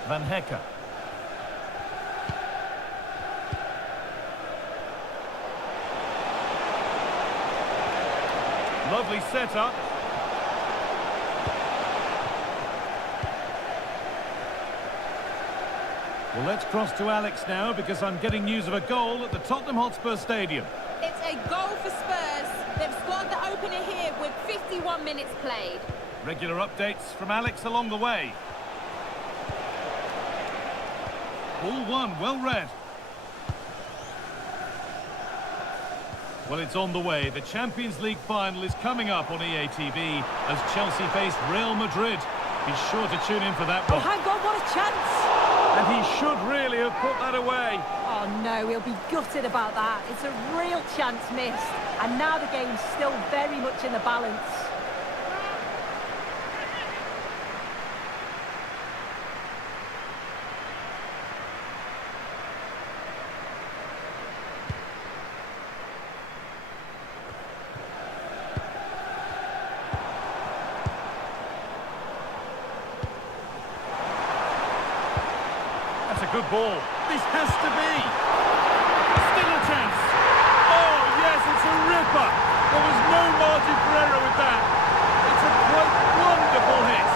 Van Hecker. Lovely setup. Well, let's cross to Alex now, because I'm getting news of a goal at the Tottenham Hotspur Stadium. It's a goal for Spurs. They've scored the opener here with 51 minutes played. Regular updates from Alex along the way. All one, well read. Well, it's on the way. The Champions League final is coming up on EA TV as Chelsea face Real Madrid. Be sure to tune in for that Oh, one. hang on, what a chance! And he should really have put that away. Oh no, he'll be gutted about that. It's a real chance missed. And now the game's still very much in the balance. That's a good ball. This has to be. Still a chance. Oh, yes, it's a ripper. There was no margin for error with that. It's a quite wonderful hit.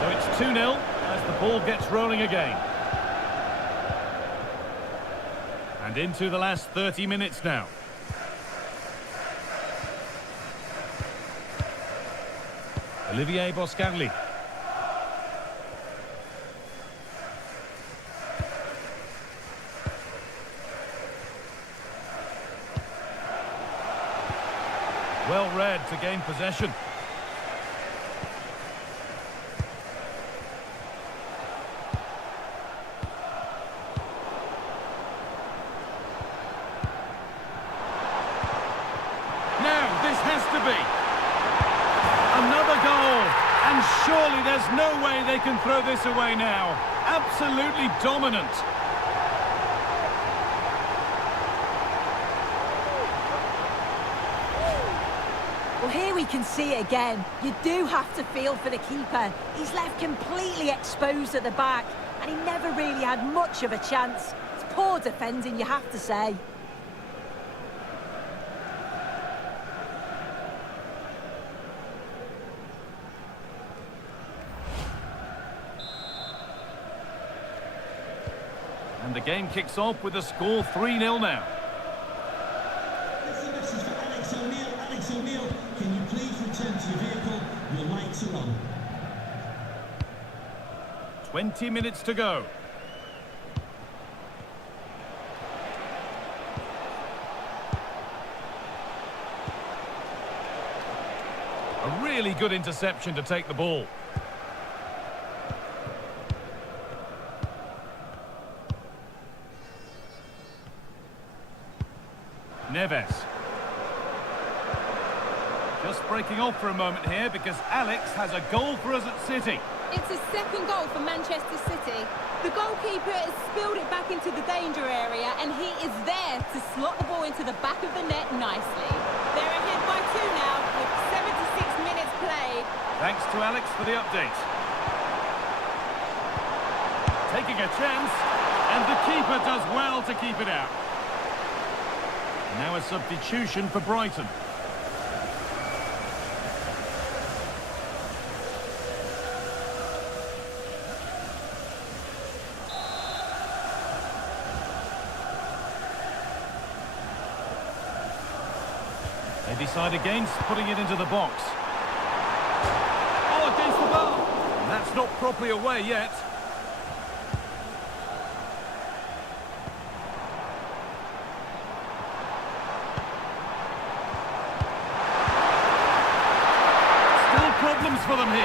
So it's 2-0 as the ball gets rolling again. And into the last 30 minutes now. Olivier Boscanli. Well read to gain possession. Has to be. Another goal. And surely there's no way they can throw this away now. Absolutely dominant. Well, here we can see it again. You do have to feel for the keeper. He's left completely exposed at the back, and he never really had much of a chance. It's poor defending, you have to say. And the game kicks off with a score 3-0 now. It's a message for Alex O'Neill. Alex O'Neill, can you please return to your vehicle? Your lights are on. 20 minutes to go. A really good interception to take the ball. Neves. Just breaking off for a moment here because Alex has a goal for us at City. It's a second goal for Manchester City. The goalkeeper has spilled it back into the danger area and he is there to slot the ball into the back of the net nicely. They're ahead by 2 now with 76 minutes played. Thanks to Alex for the update. Taking a chance, and the keeper does well to keep it out. Now a substitution for Brighton. They decide against putting it into the box. Oh, against the bar! And that's not properly away yet. Problems for them here.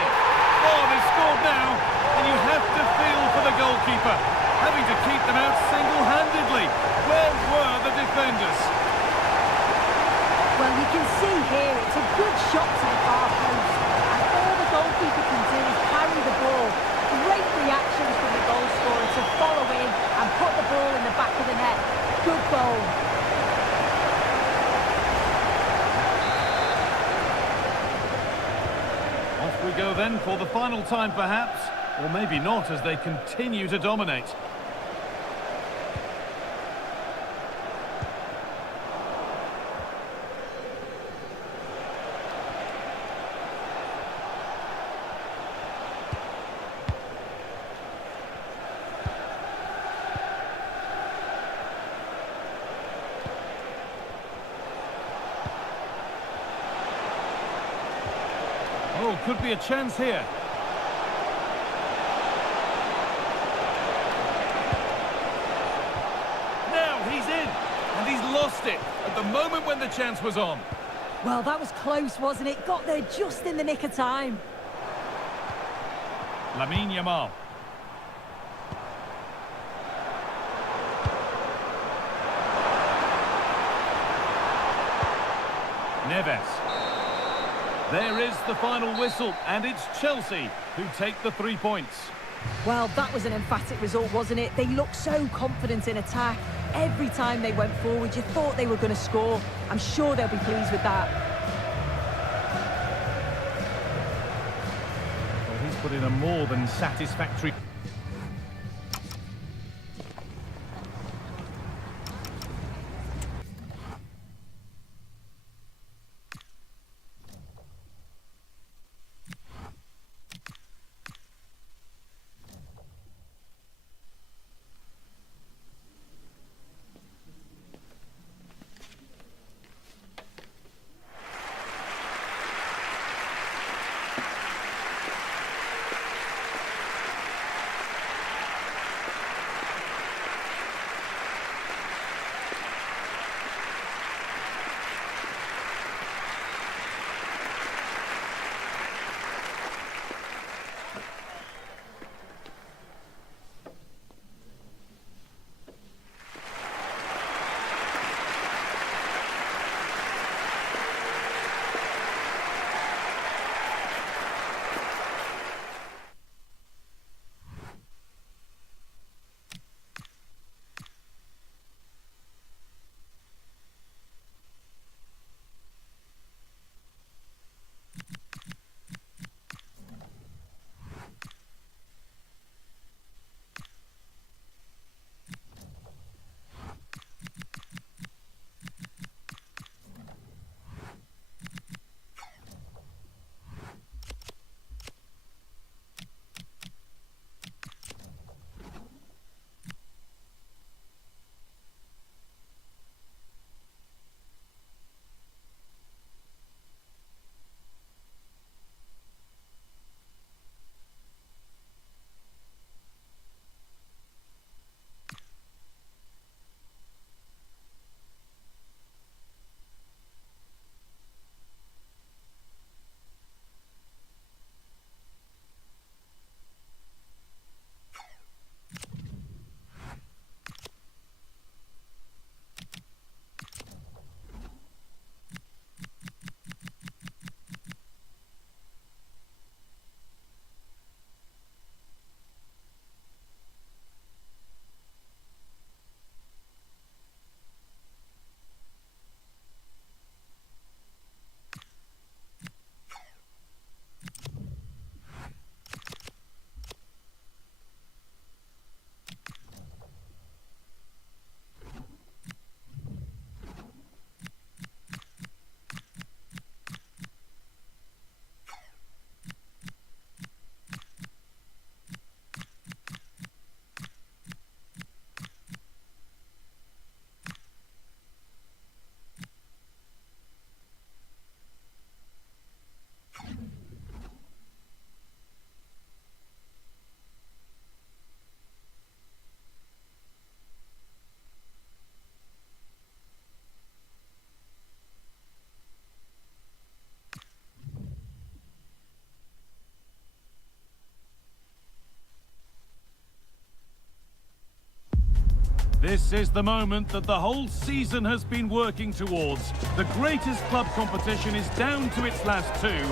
Oh, they've scored now, and you have to feel for the goalkeeper, having to keep them out single-handedly. Where were the defenders? Well, you can see here it's a good shot to the far post, and all the goalkeeper can do is carry the ball. Great reactions from the goal scorer to follow in and put the ball in the back of the net. Good goal. Off we go then for the final time perhaps, or maybe not as they continue to dominate. Oh, could be a chance here. Now he's in, and he's lost it at the moment when the chance was on. Well, that was close, wasn't it? Got there just in the nick of time. Lamine Yamal. Neves. There is the final whistle, and it's Chelsea who take the 3 points. Well, that was an emphatic result, wasn't it? They looked so confident in attack. Every time they went forward, you thought they were going to score. I'm sure they'll be pleased with that. Well, he's put in a more than satisfactory... This is the moment that the whole season has been working towards. The greatest club competition is down to its last two,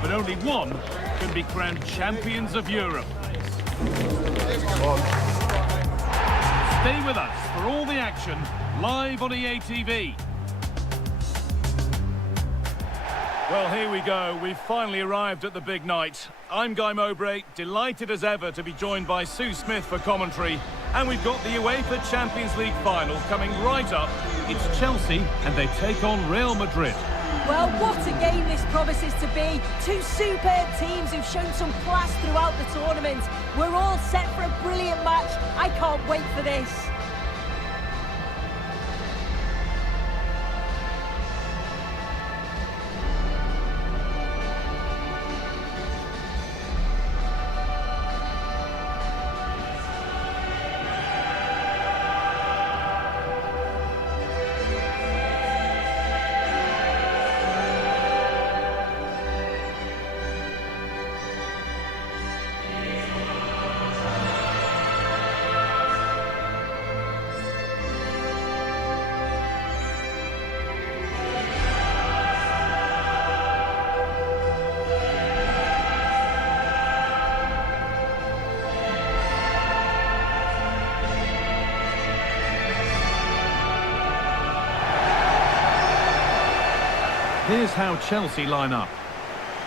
but only one can be crowned champions of Europe. Stay with us for all the action, live on EA TV. Well, here we go. We've finally arrived at the big night. I'm Guy Mowbray, delighted as ever to be joined by Sue Smith for commentary. And we've got the UEFA Champions League final coming right up. It's Chelsea and they take on Real Madrid. Well, what a game this promises to be. Two superb teams who've shown some class throughout the tournament. We're all set for a brilliant match. I can't wait for this. Here's how Chelsea line up.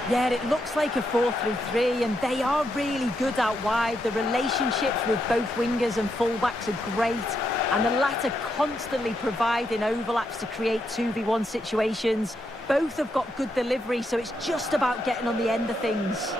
Yeah, it looks like a 4-3-3, and they are really good out wide. The relationships with both wingers and fullbacks are great, and the latter constantly providing overlaps to create 2v1 situations. Both have got good delivery, so it's just about getting on the end of things.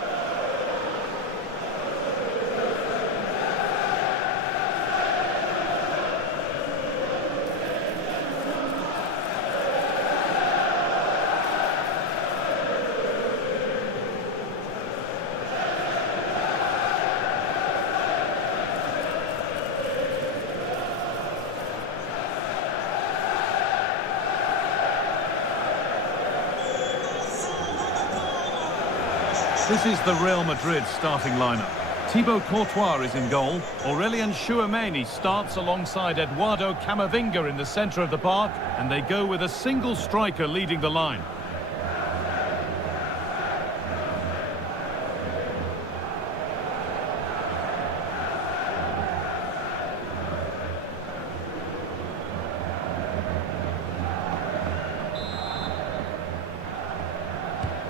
This is the Real Madrid starting lineup. Thibaut Courtois is in goal. Aurélien Tchouameni starts alongside Eduardo Camavinga in the centre of the park, and they go with a single striker leading the line.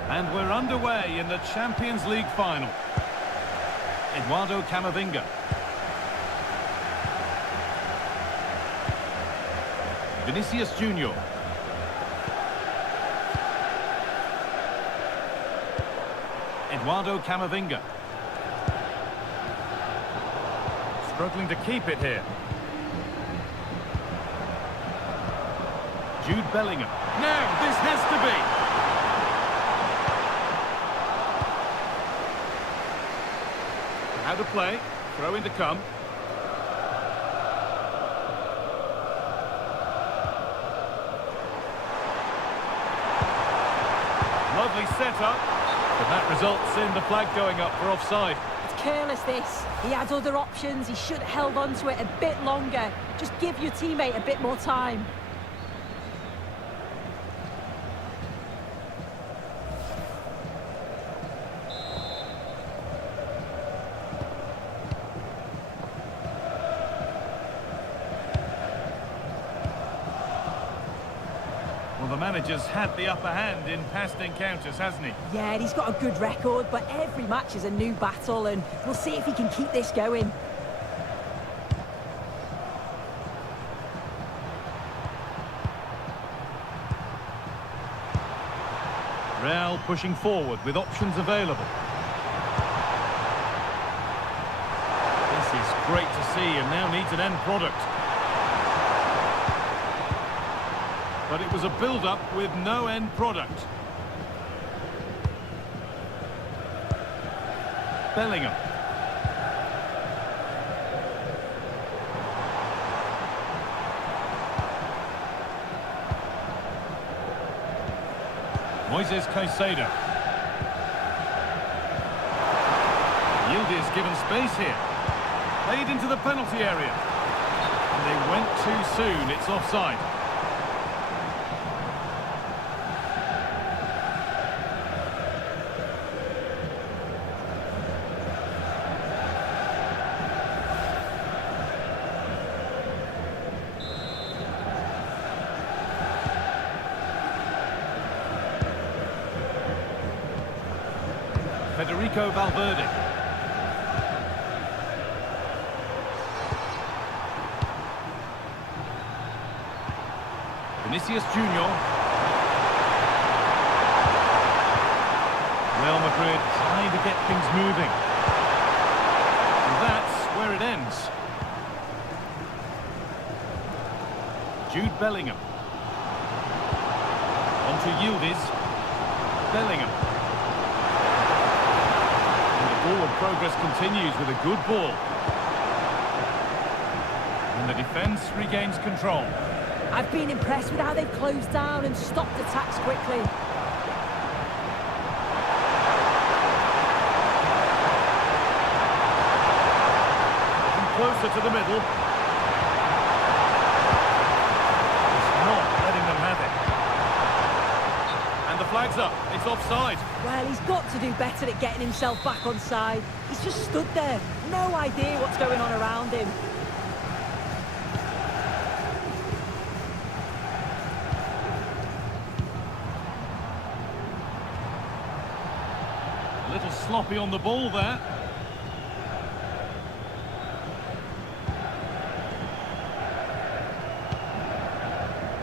And we're underway in the Champions League final. Eduardo Camavinga. Vinicius Junior. Eduardo Camavinga. Struggling to keep it here. Jude Bellingham. Now, this has to be. How to play, throw in to come. Lovely setup, but that results in the flag going up for offside. It's careless, this. He had other options. He should have held on to it a bit longer. Just give your teammate a bit more time. Well, the manager's had the upper hand in past encounters, hasn't he? Yeah, and he's got a good record, but every match is a new battle, and we'll see if he can keep this going. Real pushing forward with options available. This is great to see and now needs an end product. But it was a build-up with no end product. Bellingham. Moises Caicedo. Yildiz given space here. Played into the penalty area. They went too soon. It's offside. Federico Valverde. Vinicius Junior. Real Madrid trying to get things moving. And that's where it ends. Jude Bellingham. On to Yildiz. Bellingham. And the forward progress continues with a good ball. And the defence regains control. I've been impressed with how they've closed down and stopped attacks quickly. And closer to the middle. It's not letting them have it. And the flag's up. It's offside. Well, he's got to do better at getting himself back on side. He's just stood there. No idea what's going on around him. A little sloppy on the ball there.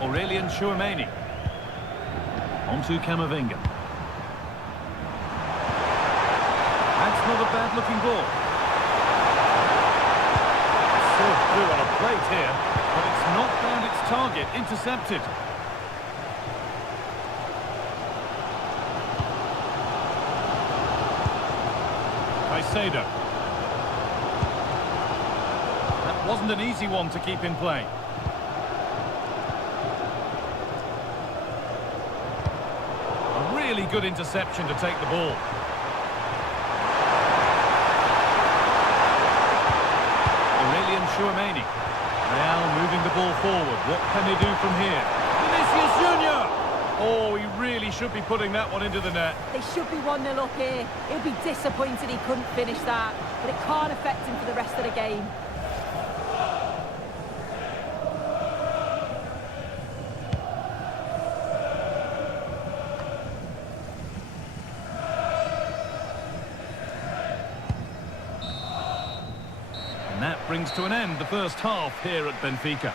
Aurelian Tchouameni. On to Camavinga. That's not a bad-looking ball. Served through on a plate here, but it's not found its target. Intercepted. Caicedo. That wasn't an easy one to keep in play. A really good interception to take the ball. Aurelian Tchouameni. Real moving the ball forward. What can they do from here? Vinicius Junior! Oh, he really should be putting that one into the net. They should be 1-0 up here. He'll be disappointed he couldn't finish that, but it can't affect him for the rest of the game. And that brings to an end the first half here at Benfica.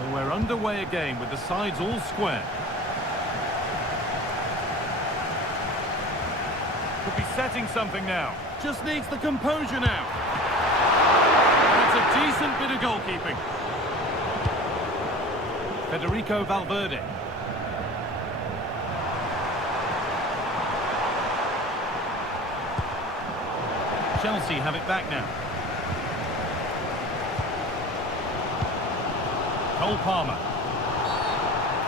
So we're underway again with the sides all square. Could be setting something now. Just needs the composure now. That's a decent bit of goalkeeping. Federico Valverde. Chelsea have it back now. Cole Palmer.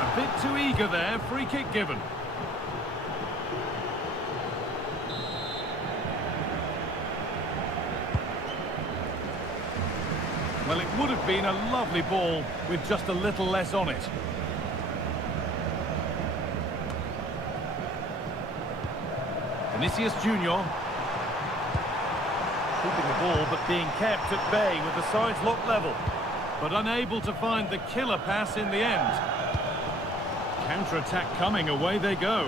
A bit too eager there, free kick given. Well, it would have been a lovely ball with just a little less on it. Vinicius Junior. Keeping the ball but being kept at bay with the sides locked level. But unable to find the killer pass in the end. Counter-attack coming, away they go.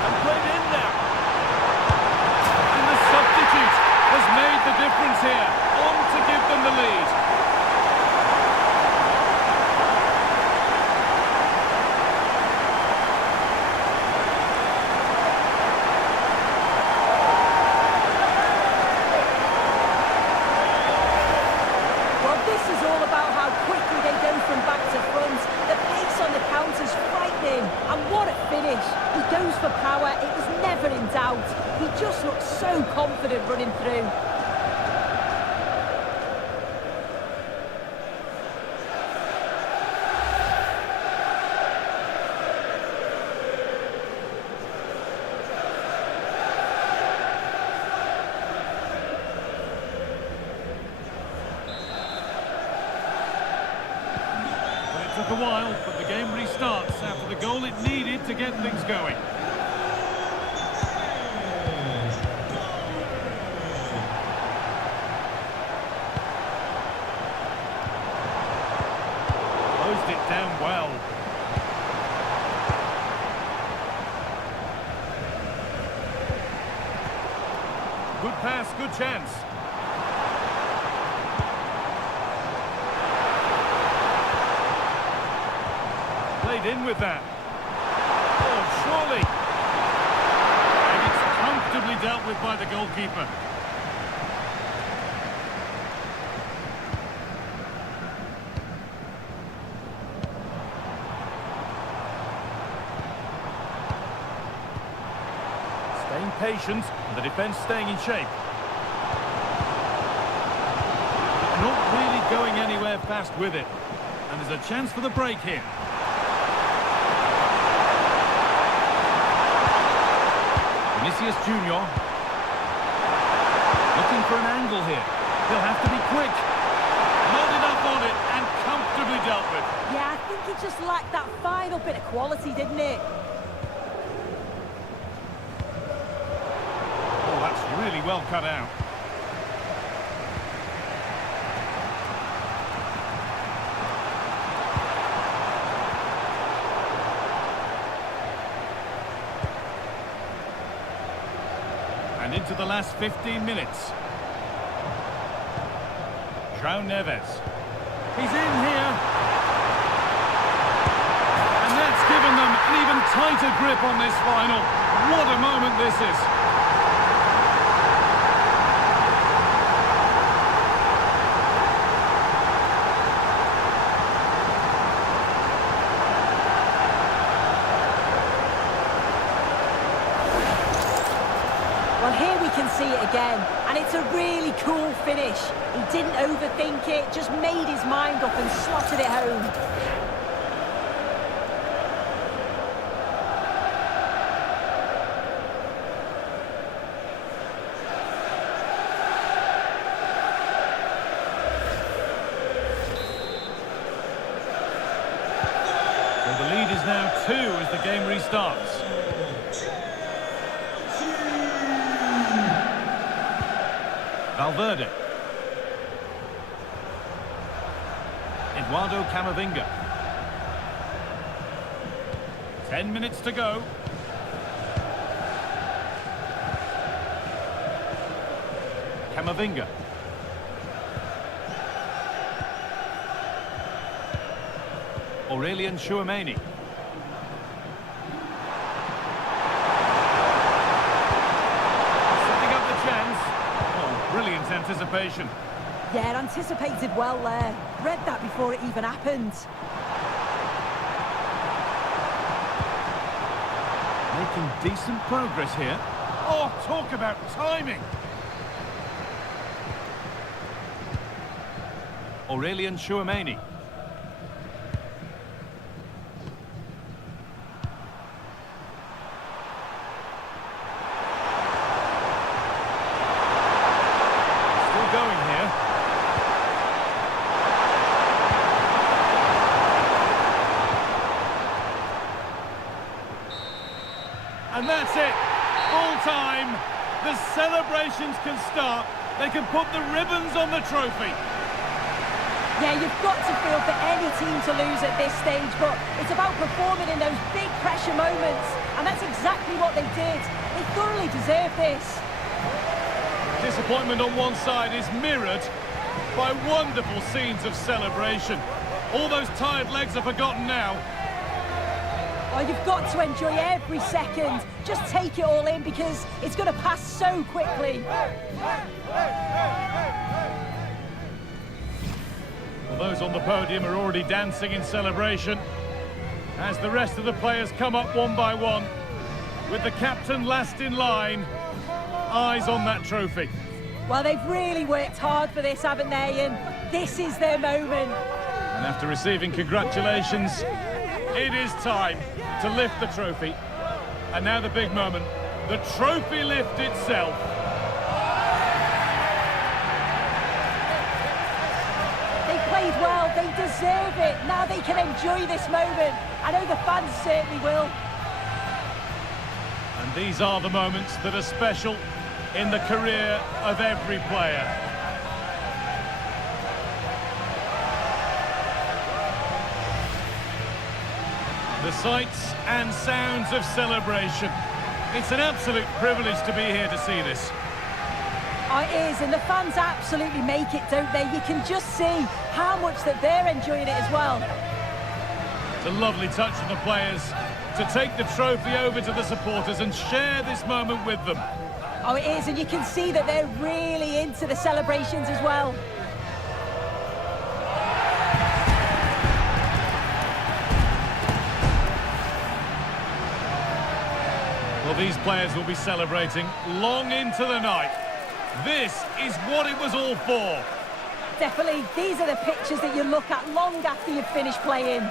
And played in there. And the substitute has made the difference here. On to give them the lead. just looks so confident running through. Took a while, but the game restarts after the goal it needed to get things going. Closed it down well. Good pass, good chance. Played in with that. Oh, surely. And it's comfortably dealt with by the goalkeeper. Staying patient, and the defence staying in shape. Not really going anywhere fast with it. And there's a chance for the break here. Vinicius Junior. Looking for an angle here. He'll have to be quick. Loaded up on it and comfortably dealt with. Yeah, I think he just lacked that final bit of quality, didn't it? Oh, that's really well cut out. And into the last 15 minutes. João Neves. He's in here. And that's given them an even tighter grip on this final. What a moment this is. Well, here we can see it again, and it's a really cool finish. He didn't overthink it, just made his mind up and slotted it home. So the lead is now 2 as the game restarts. Valverde. Eduardo Camavinga. 10 minutes to go. Camavinga. Aurelian Tchouameni. Setting up the chance. Oh, brilliant anticipation. Yeah, anticipated well there. Read that before it even happened. Making decent progress here. Oh, talk about timing. Aurelian Tchouameni. Still going here. And that's it. Full time. The celebrations can start. They can put the ribbons on the trophy. Yeah, you've got to feel for any team to lose at this stage, but it's about performing in those big pressure moments, and that's exactly what they did. They thoroughly deserve this. Disappointment on one side is mirrored by wonderful scenes of celebration. All those tired legs are forgotten now. Oh, you've got to enjoy every second. Just take it all in because it's going to pass so quickly. Well, those on the podium are already dancing in celebration as the rest of the players come up one by one, with the captain last in line. eyes on that trophy. Well, they've really worked hard for this, haven't they? And this is their moment. And after receiving congratulations, it is time to lift the trophy. And now the big moment, the trophy lift itself. They played well, they deserve it. Now they can enjoy this moment. I know the fans certainly will. And these are the moments that are special in the career of every player. The sights and sounds of celebration. It's an absolute privilege to be here to see this. Oh, it is, and the fans absolutely make it, don't they? You can just see how much that they're enjoying it as well. It's a lovely touch from the players to take the trophy over to the supporters and share this moment with them. Oh, it is, and you can see that they're really into the celebrations as well. Well, these players will be celebrating long into the night. This is what it was all for. Definitely, these are the pictures that you look at long after you've finished playing.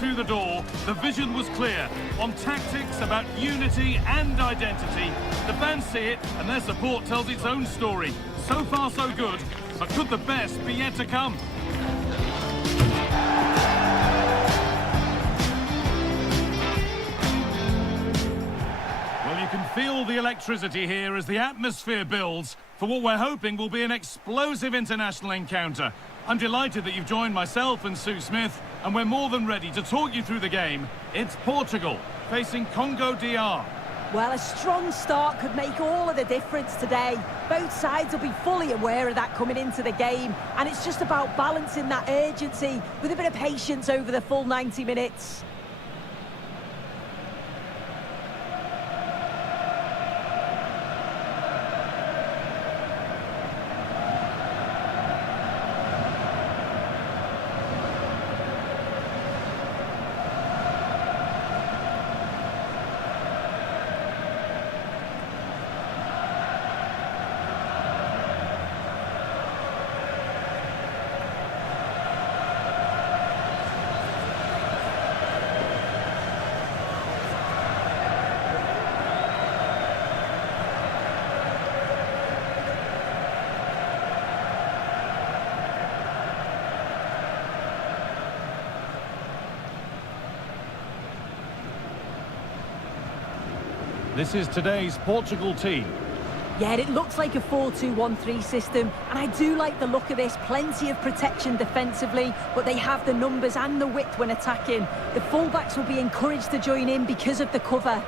through the door, the vision was clear. On tactics, about unity and identity. The fans see it, and their support tells its own story. So far, so good. But could the best be yet to come? Well, you can feel the electricity here as the atmosphere builds for what we're hoping will be an explosive international encounter. I'm delighted that you've joined myself and Sue Smith, and we're more than ready to talk you through the game. It's Portugal facing Congo DR. Well, a strong start could make all of the difference today. Both sides will be fully aware of that coming into the game, and it's just about balancing that urgency with a bit of patience over the full 90 minutes. This is today's Portugal team. Yeah, it looks like a 4-2-1-3 system, and I do like the look of this. Plenty of protection defensively, but they have the numbers and the width when attacking. The fullbacks will be encouraged to join in because of the cover.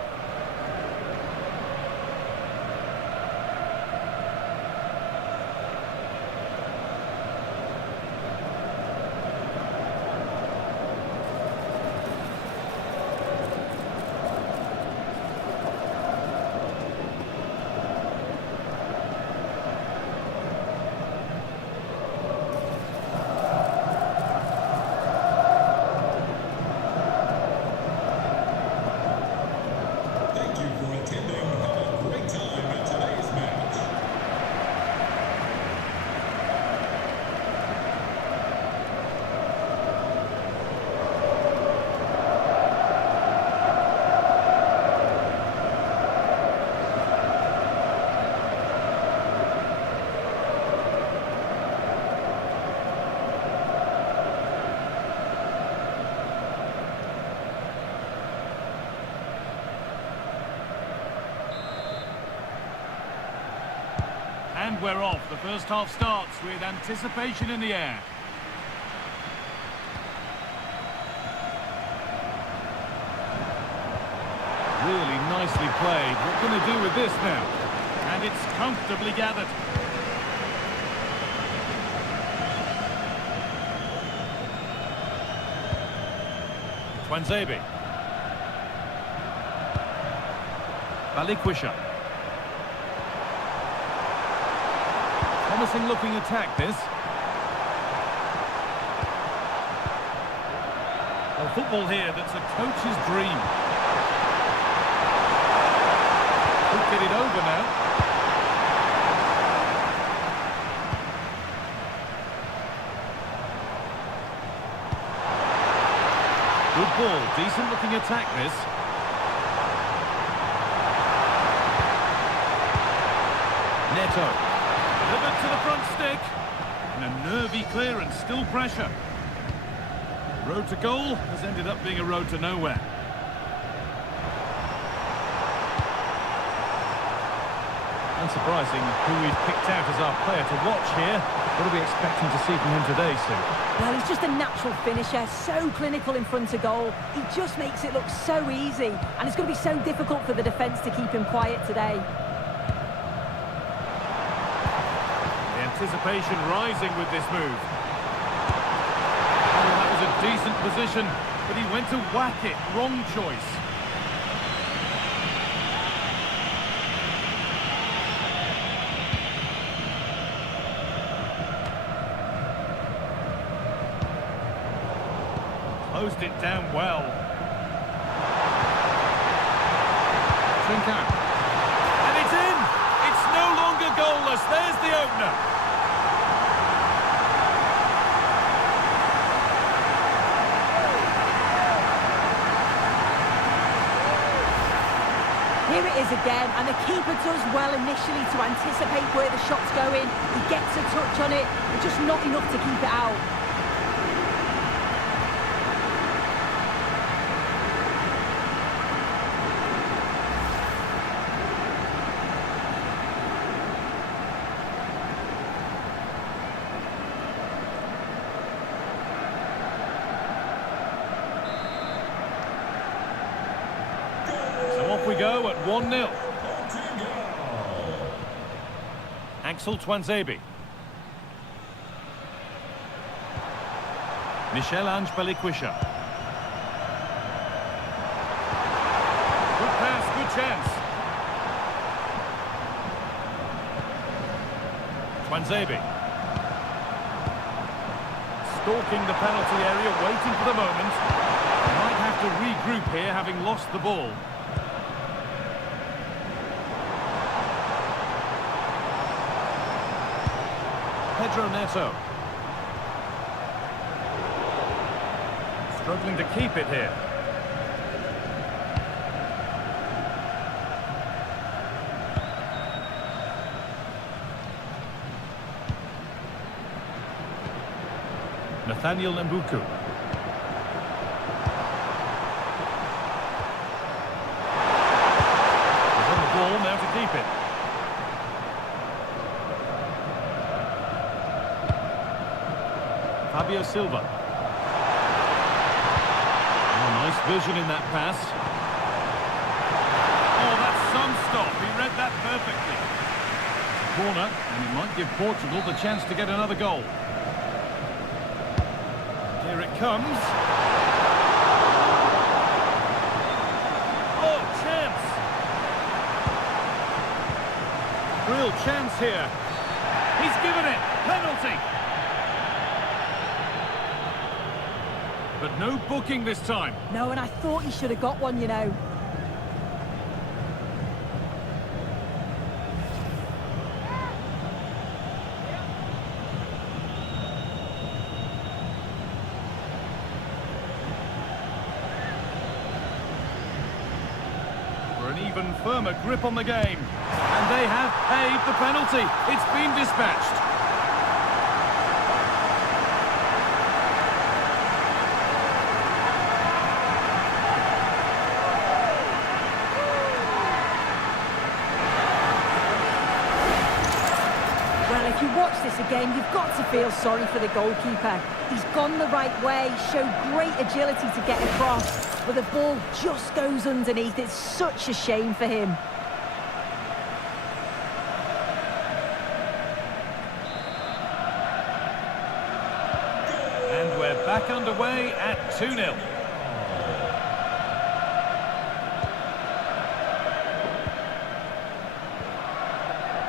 And we're off. The first half starts with anticipation in the air. Really nicely played. What can they do with this now? And it's comfortably gathered. Twanzebe. Balikwisha. Promising looking attack, this. Well, football here that's a coach's dream. Could get it over now. Good ball, decent looking attack, this. Neto. Delivered to the front stick. And a nervy clearance, still pressure. The road to goal has ended up being a road to nowhere. Unsurprising who we've picked out as our player to watch here. What are we expecting to see from him today, Sue? Well, he's just a natural finisher, so clinical in front of goal. He just makes it look so easy, and it's going to be so difficult for the defence to keep him quiet today. Anticipation rising with this move. Oh, that was a decent position, but he went to whack it. Wrong choice. Closed it down well. Trincao. And it's in! It's no longer goalless. There's the opener. Here it is again, and the keeper does well initially to anticipate where the shot's going. He gets a touch on it, but just not enough to keep it out. Off we go at 1-0. Axel Twanzebe. Michel-Ange Belikwisha. Good pass, good chance. Twanzebe. Stalking the penalty area, waiting for the moment. Might have to regroup here, having lost the ball. Pedro Neto. Struggling to keep it here. Nathaniel Mbuku. He's on the ball now to keep it. Fabio Silva. Oh, nice vision in that pass. Oh, that's some stop. He read that perfectly. It's a corner, and it might give Portugal the chance to get another goal. Here it comes. Oh, chance. Real chance here. He's given it. Penalty. But no booking this time. No, and I thought he should have got one, you know. For an even firmer grip on the game. And they have paid the penalty. It's been dispatched. If you watch this again, you've got to feel sorry for the goalkeeper. He's gone the right way, showed great agility to get across, but the ball just goes underneath. It's such a shame for him. And we're back underway at 2-0.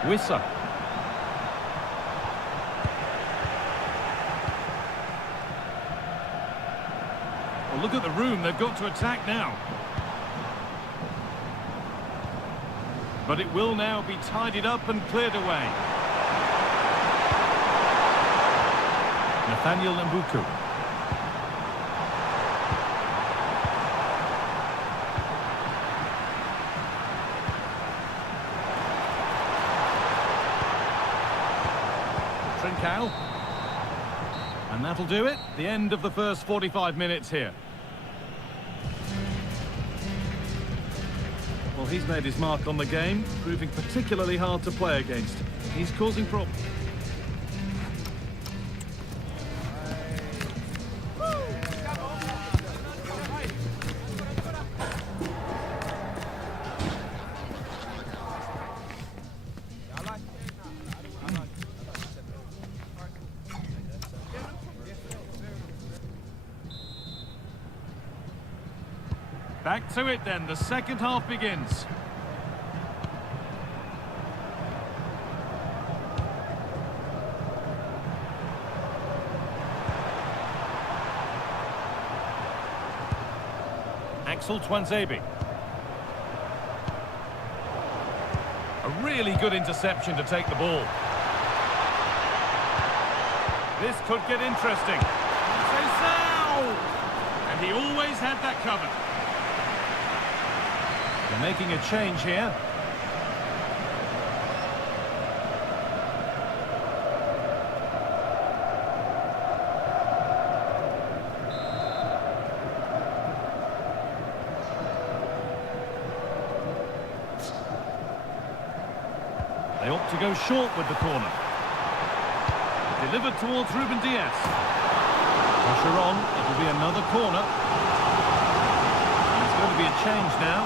Wissa. Well, look at the room they've got to attack now. But it will now be tidied up and cleared away. Nathaniel Mbuku. Trincao. And that'll do it. The end of the first 45 minutes here. Well, he's made his mark on the game, proving particularly hard to play against. He's causing problems. Back to it then, the second half begins. Axel Twanzebe. A really good interception to take the ball. This could get interesting. And he always had that covered. They're making a change here. They opt to go short with the corner. Delivered towards Ruben Diaz. Pressure on, it'll be another corner. There's going to be a change now.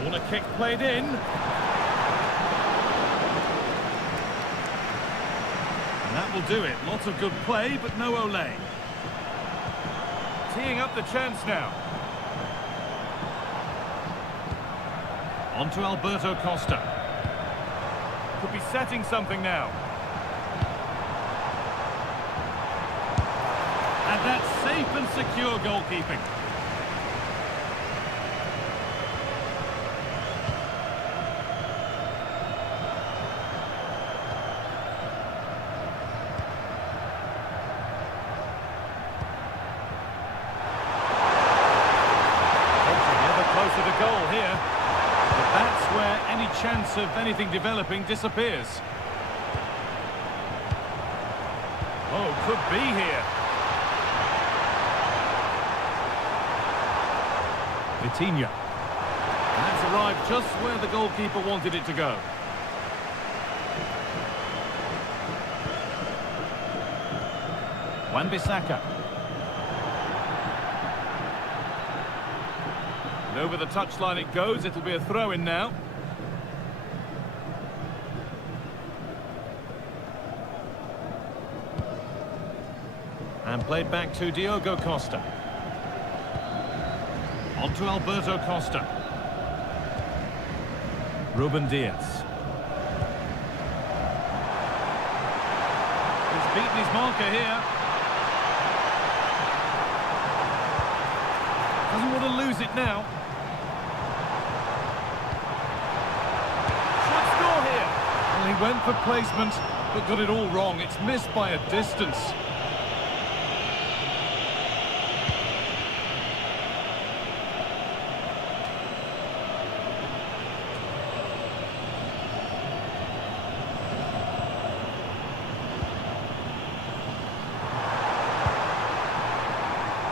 Corner kick played in. That will do it. Lots of good play, but no Olé. Teeing up the chance now. On to Alberto Costa. Could be setting something now. And that's safe and secure goalkeeping. Goal here, but that's where any chance of anything developing disappears. Oh, could be here. Vitinha. And that's arrived just where the goalkeeper wanted it to go. Wan-Bissaka. Over the touchline it goes. It'll be a throw-in now. And played back to Diogo Costa. On to Alberto Costa. Ruben Diaz. He's beaten his marker here. Doesn't want to lose it now. He went for placement, but got it all wrong. It's missed by a distance.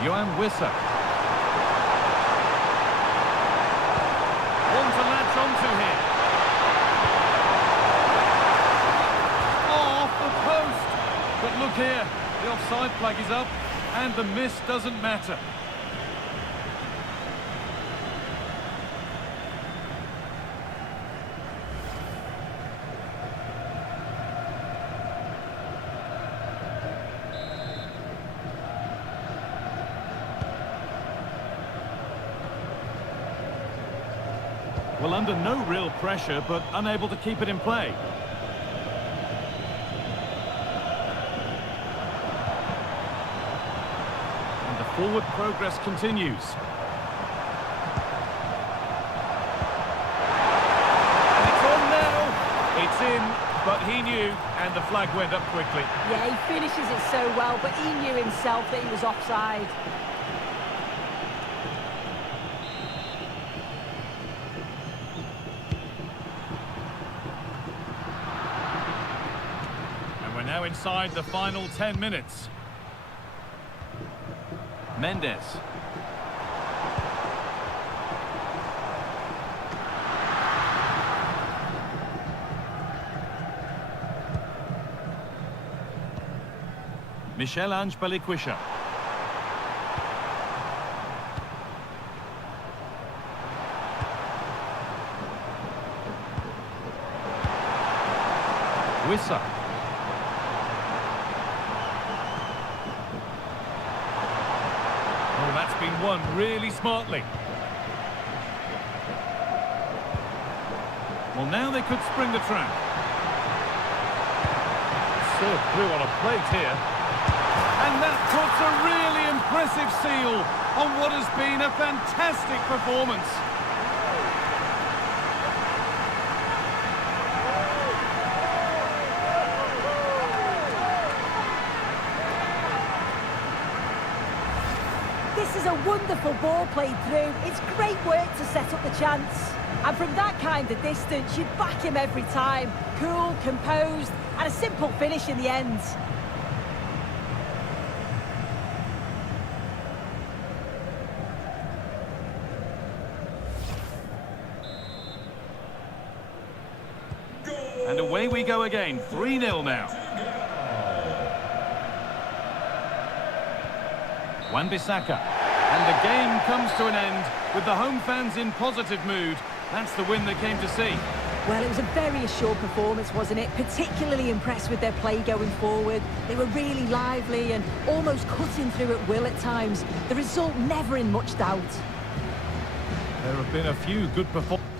Johan Wissa. One to latch onto here. But look here, the offside flag is up, and the miss doesn't matter. Well, under no real pressure, but unable to keep it in play. Forward progress continues. And it's on now. It's in, but he knew, and the flag went up quickly. Yeah, he finishes it so well, but he knew himself that he was offside. And we're now inside the final 10 minutes. Mendes. Michel-Ange Balikwisha. Wissa. Oh, that's been won really smartly. Well, now they could spring the trap. Served through on a plate here. And that puts a really impressive seal on what has been a fantastic performance. This is a wonderful ball played through. It's great work to set up the chance. And from that kind of distance, you'd back him every time. Cool, composed, and a simple finish in the end. And away we go again, 3-0 now. Wan-Bissaka. And the game comes to an end with the home fans in positive mood. That's the win they came to see. Well, it was a very assured performance, wasn't it? Particularly impressed with their play going forward. They were really lively and almost cutting through at will at times. The result never in much doubt. There have been a few good performances.